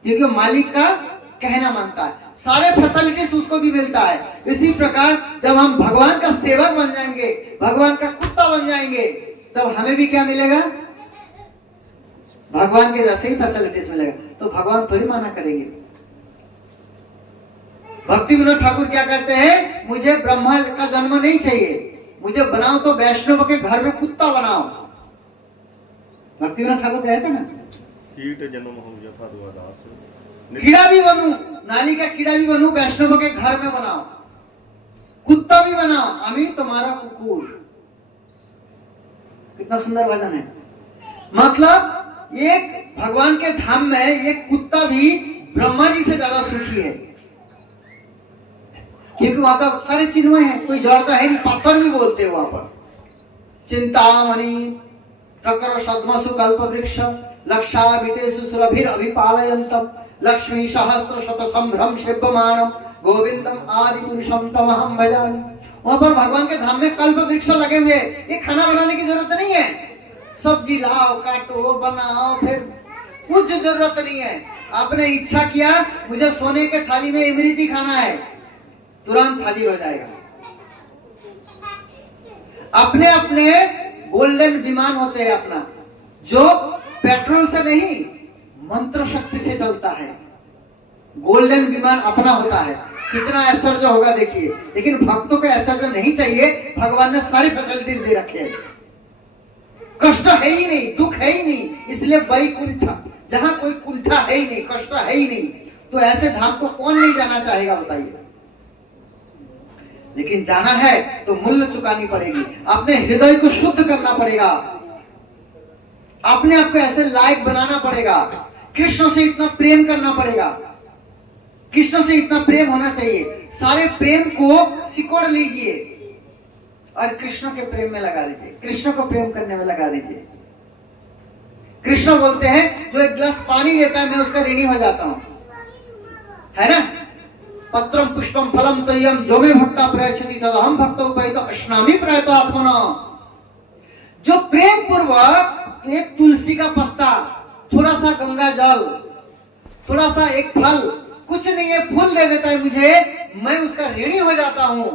क्योंकि मालिक का कहना मानता है, सारे फैसिलिटीज उसको भी मिलता है। इसी प्रकार जब हम भगवान का सेवक बन जाएंगे, भगवान का कुत्ता बन जाएंगे, तब हमें भी क्या मिलेगा? भगवान के जैसे ही फैसिलिटीज मिलेगा। तो भगवान थोड़ी माना करेंगे। भक्ति विनोद ठाकुर क्या कहते हैं? मुझे ब्रह्मा का जन्म नहीं चाहिए, मुझे बनाओ तो वैष्णव के घर में कुत्ता बनाओ। भक्ति विनोद ठाकुर कहते हैं ना, कीट जन्म हो यथा द्वादास, कीड़ा भी बनूं, नाली का कीड़ा भी बनूं, वैष्णव के घर में बनाओ, कुत्ता भी बनाओ, अमी तुम्हारा कुकुर। कितना सुंदर वचन है। मतलब एक भगवान के धाम में एक कुत्ता भी ब्रह्मा जी से ज्यादा सुखी है, क्योंकि वहां तो सारे चिन्मय है, कोई जड़ तो है नहीं, पत्थर भी बोलते हैं वहां पर। चिंतामणि प्रकर सद्मसु कल्प वृक्ष लक्षाभितेषु सुरभिर अभिपालयन्तम लक्ष्मी सहस्त्र शत संभ्रम शिवमानम गोविंदम आदि पुरुषम तमहम भजामि। वहां पर भगवान के धाम में कल्प वृक्ष लगे हुए, ये खाना बनाने की जरूरत नहीं है, सब्जी लाओ, काटो, बनाओ, फिर कुछ जरूरत नहीं है। आपने इच्छा किया मुझे सोने के थाली में इमरती खाना है, तुरंत हाजिर हो जाएगा। अपने अपने गोल्डन विमान होते हैं अपना, जो पेट्रोल से नहीं मंत्र शक्ति से चलता है। गोल्डन विमान अपना होता है, कितना ऐश्वर्य होगा देखिए। लेकिन भक्तों को ऐश्वर्य नहीं चाहिए, भगवान ने सारी फैसिलिटीज दे रखे हैं, कष्ट है ही नहीं, दुख है ही नहीं, इसलिए वैकुंठ, जहां कोई कुंठा है ही नहीं, कष्ट है ही नहीं, तो ऐसे धाम को कौन नहीं जाना चाहेगा बताइए। लेकिन जाना है तो मूल्य चुकानी पड़ेगी, अपने हृदय को शुद्ध करना पड़ेगा, अपने आप को ऐसे लायक बनाना पड़ेगा, कृष्ण से इतना प्रेम करना पड़ेगा, कृष्ण से इतना प्रेम होना चाहिए। सारे प्रेम को सिकोड़ लीजिए और कृष्ण के प्रेम में लगा दीजिए, कृष्ण को प्रेम करने में लगा दीजिए। कृष्ण बोलते हैं जो एक गिलास पानी देता है मैं उसका ऋणी हो जाता हूं, है ना। पत्रम पुष्पम फलम तय्यम जो मे भक्ता प्रयच्छति तद अहम भक्तो उपैतो अश्नामि प्रयतो आत्मना। जो प्रेम पूर्वक एक तुलसी का पत्ता, थोड़ा सा गंगा जल, थोड़ा सा एक फल, कुछ नहीं है, फूल दे देता है मुझे, मैं उसका ऋणी हो जाता हूं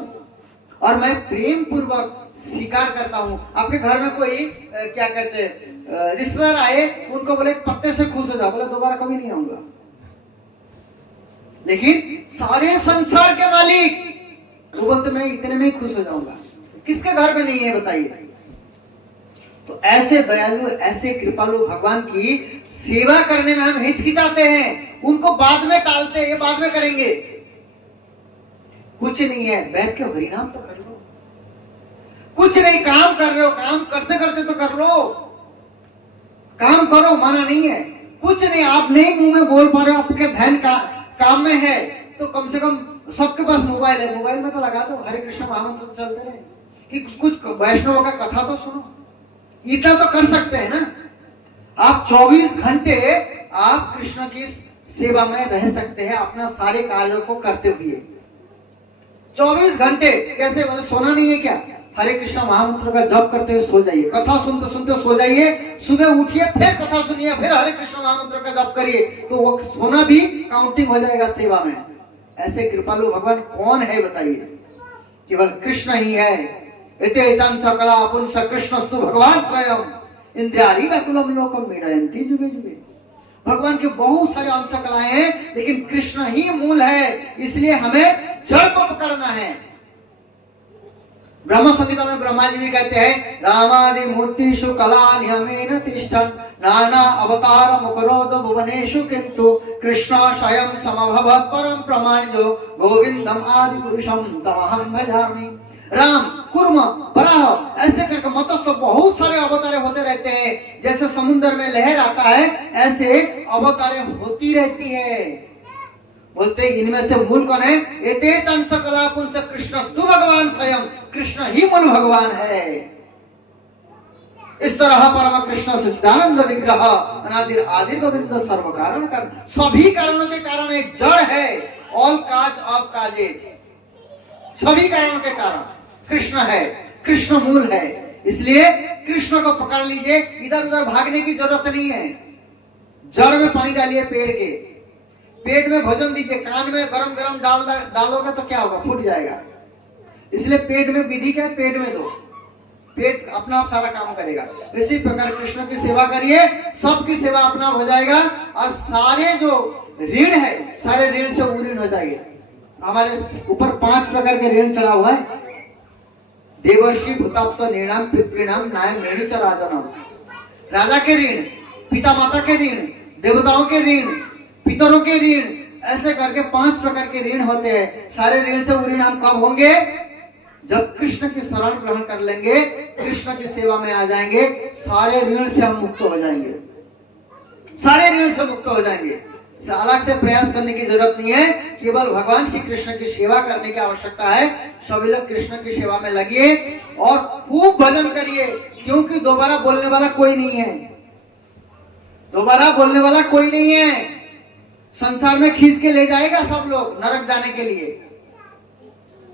और मैं प्रेम पूर्वक स्वीकार करता हूं। आपके घर में कोई क्या कहते हैं रिश्तेदार आए, उनको बोले पत्ते से खुश हो जाओ, बोले दोबारा कभी नहीं आऊंगा। लेकिन सारे संसार के मालिक वो बोलते मैं इतने में ही खुश हो जाऊंगा, किसके घर में नहीं है बताइए। तो ऐसे दयालु, ऐसे कृपालु भगवान की सेवा करने में हम हिचकिचाते हैं, उनको बाद में टालते हैं, ये बाद में करेंगे। कुछ नहीं है, बैठ के हरिनाम तो कर लो, कुछ नहीं, काम कर रहे हो, काम करते करते तो कर लो, काम करो, माना नहीं है। कुछ नहीं, आप नहीं मुंह में बोल पा रहे हो, आपके ध्यान का काम में है, तो कम से कम सबके पास मोबाइल है, मोबाइल में तो लगा दो हरे कृष्ण महामंत्र तो चलते रहे, कि कुछ वैष्णव का कथा तो सुनो, इतना तो कर सकते हैं ना। आप 24 घंटे आप कृष्ण की सेवा में रह सकते हैं, अपना सारे कार्यों को करते हुए 24 घंटे। कैसे, मतलब सोना नहीं है क्या? हरे कृष्ण महामंत्र का जप करते हुए सो जाइए, कथा सुनते सुनते सो जाइए, सुबह उठिए फिर कथा सुनिए, फिर हरे कृष्ण महामंत्र का जप करिए, तो वो सोना भी काउंटिंग हो जाएगा सेवा में। ऐसे कृपालु भगवान कौन है बताइए? केवल कृष्ण ही है। इते चन सकला पुंस कृष्णस्तु भगवान स्वयं इंद्रियारी व्याकुलम लोकम मीडयन्ति जुगे जुगे। भगवान के बहुत सारे अंश कलाएं हैं, लेकिन कृष्ण ही मूल है, इसलिए हमें जड़ को पकड़ना है। ब्रह्म संहिता में ब्रह्मा जी भी कहते हैं रामादि मूर्तिषु कला नियमेन तिष्ठन् नाना अवतार मुकरोद भुवनेषु किंतु कृष्ण स्वयं समभवत् परम प्रमाणिजो गोविंदम आदि पुरुषम तमहं भजामि। राम, कुर्म, वराह, ऐसे करके मत्स्य बहुत सारे अवतारे होते रहते हैं। जैसे समुद्र में लहर आता है, ऐसे अवतारे होती रहती है। बोलते इनमें से मूल कौन है? एते अंश कला पुंस कृष्ण स्तु भगवान स्वयं, कृष्ण ही मूल भगवान है। इस तरह परम कृष्ण सच्चिदानंद विग्रह अनादि आदि गोविंद सर्व कारण कर, सभी कारणों के कारण एक जड़ है। ऑल काज ऑफ काजेज, सभी कारणों के कारण कृष्ण है, कृष्ण मूल है। इसलिए कृष्ण को पकड़ लीजिए, इधर उधर भागने की जरूरत नहीं है। जड़ में पानी डालिए पेड़ के, पेट में भोजन दीजिए, कान में गरम गरम डालोगे तो क्या होगा? फूट जाएगा। इसलिए पेट में विधि क्या है? पेट में दो, पेट अपना आप सारा काम करेगा। इसी प्रकार कृष्ण की सेवा करिए, सबकी सेवा अपना हो जाएगा और सारे जो ऋण है सारे ऋण से उऋण हो जाएंगे। हमारे ऊपर 5 प्रकार के ऋण चढ़ा हुआ है। देवर्षि भूताप्त निर्णाम पितृणाम नायम ऋण च राजनम, राजा के ऋण, पिता माता के ऋण, देवताओं के ऋण, पितरों के ऋण, ऐसे करके 5 प्रकार के ऋण होते हैं। सारे ऋण से उऋण हम कब होंगे? जब कृष्ण की शरण ग्रहण कर लेंगे, कृष्ण की सेवा में आ जाएंगे, सारे ऋण से हम मुक्त हो जाएंगे, सारे ऋण से मुक्त हो जाएंगे। अलग से प्रयास करने की जरूरत नहीं है, केवल भगवान श्री कृष्ण की सेवा करने की आवश्यकता है। सभी लोग कृष्ण की सेवा में लगिए और खूब भजन करिए, क्योंकि दोबारा बोलने वाला कोई नहीं है, दोबारा बोलने वाला कोई नहीं है। संसार में खींच के ले जाएगा सब लोग नरक जाने के लिए,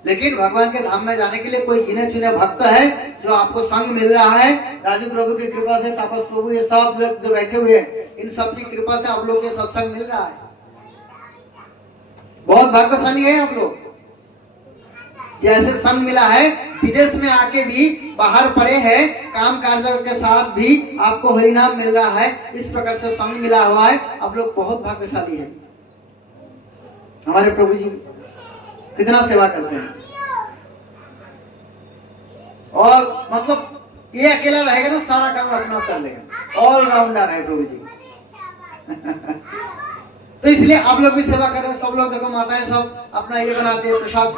लेकिन भगवान के धाम में जाने के लिए कोई गिने चुने भक्त है जो आपको संग मिल रहा है। राजू प्रभु की कृपा से, तापस प्रभु, ये सब लोग जो बैठे हुए हैं, इन सब की कृपा से आप लोग के सत्संग मिल रहा है। बहुत भाग्यशाली है आप लोग, जैसे संग मिला है। विदेश में आके भी, बाहर पड़े हैं, काम कार्य के साथ भी आपको हरिनाम मिल रहा है। इस प्रकार से संग मिला हुआ है, आप लोग बहुत भाग्यशाली है। हमारे प्रभु जी कितना सेवा करते हैं, और मतलब ये अकेला रहेगा तो सारा काम अपना कर लेगा, ऑल राउंडर है प्रभु जी। तो इसलिए आप लोग भी सेवा कर रहे हैं। सब लोग देखो, माताएं सब अपना ये बनाते हैं, प्रसाद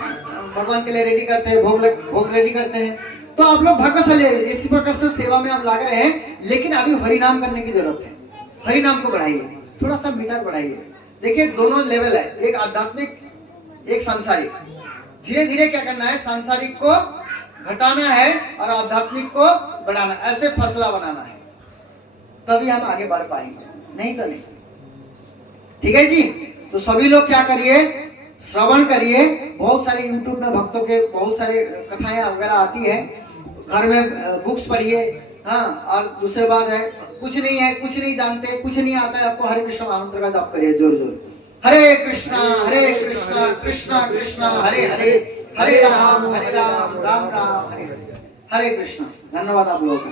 भगवान के लिए रेडी करते हैं, भोग रेडी करते हैं। तो आप लोग भाग्यशाली है, इसी प्रकार से सेवा में आप लग रहे हैं। लेकिन अभी हरिनाम करने की जरूरत है, हरिनाम को बढ़ाइए, थोड़ा सा मीटर बढ़ाइए। देखिए दोनों लेवल है, एक आध्यात्मिक, एक सांसारिक। धीरे धीरे क्या करना है? सांसारिक को घटाना है और आध्यात्मिक को बढ़ाना, ऐसे फसला बनाना है, तभी हम आगे बढ़ पाएंगे, नहीं तो नहीं। ठीक है जी? तो सभी लोग क्या करिए? श्रवण करिए। बहुत सारे YouTube में भक्तों के बहुत सारे कथाएं वगैरह आती है, घर में बुक्स पढ़िए। हाँ, और दूसरी बात है, कुछ नहीं है, कुछ नहीं जानते, कुछ नहीं आता है आपको, हरे कृष्ण मंत्र का जाप करिए जोर जोर। हरे कृष्णा कृष्णा कृष्णा हरे हरे, हरे राम राम राम हरे हरे। हरे कृष्ण। धन्यवाद आप लोगों का।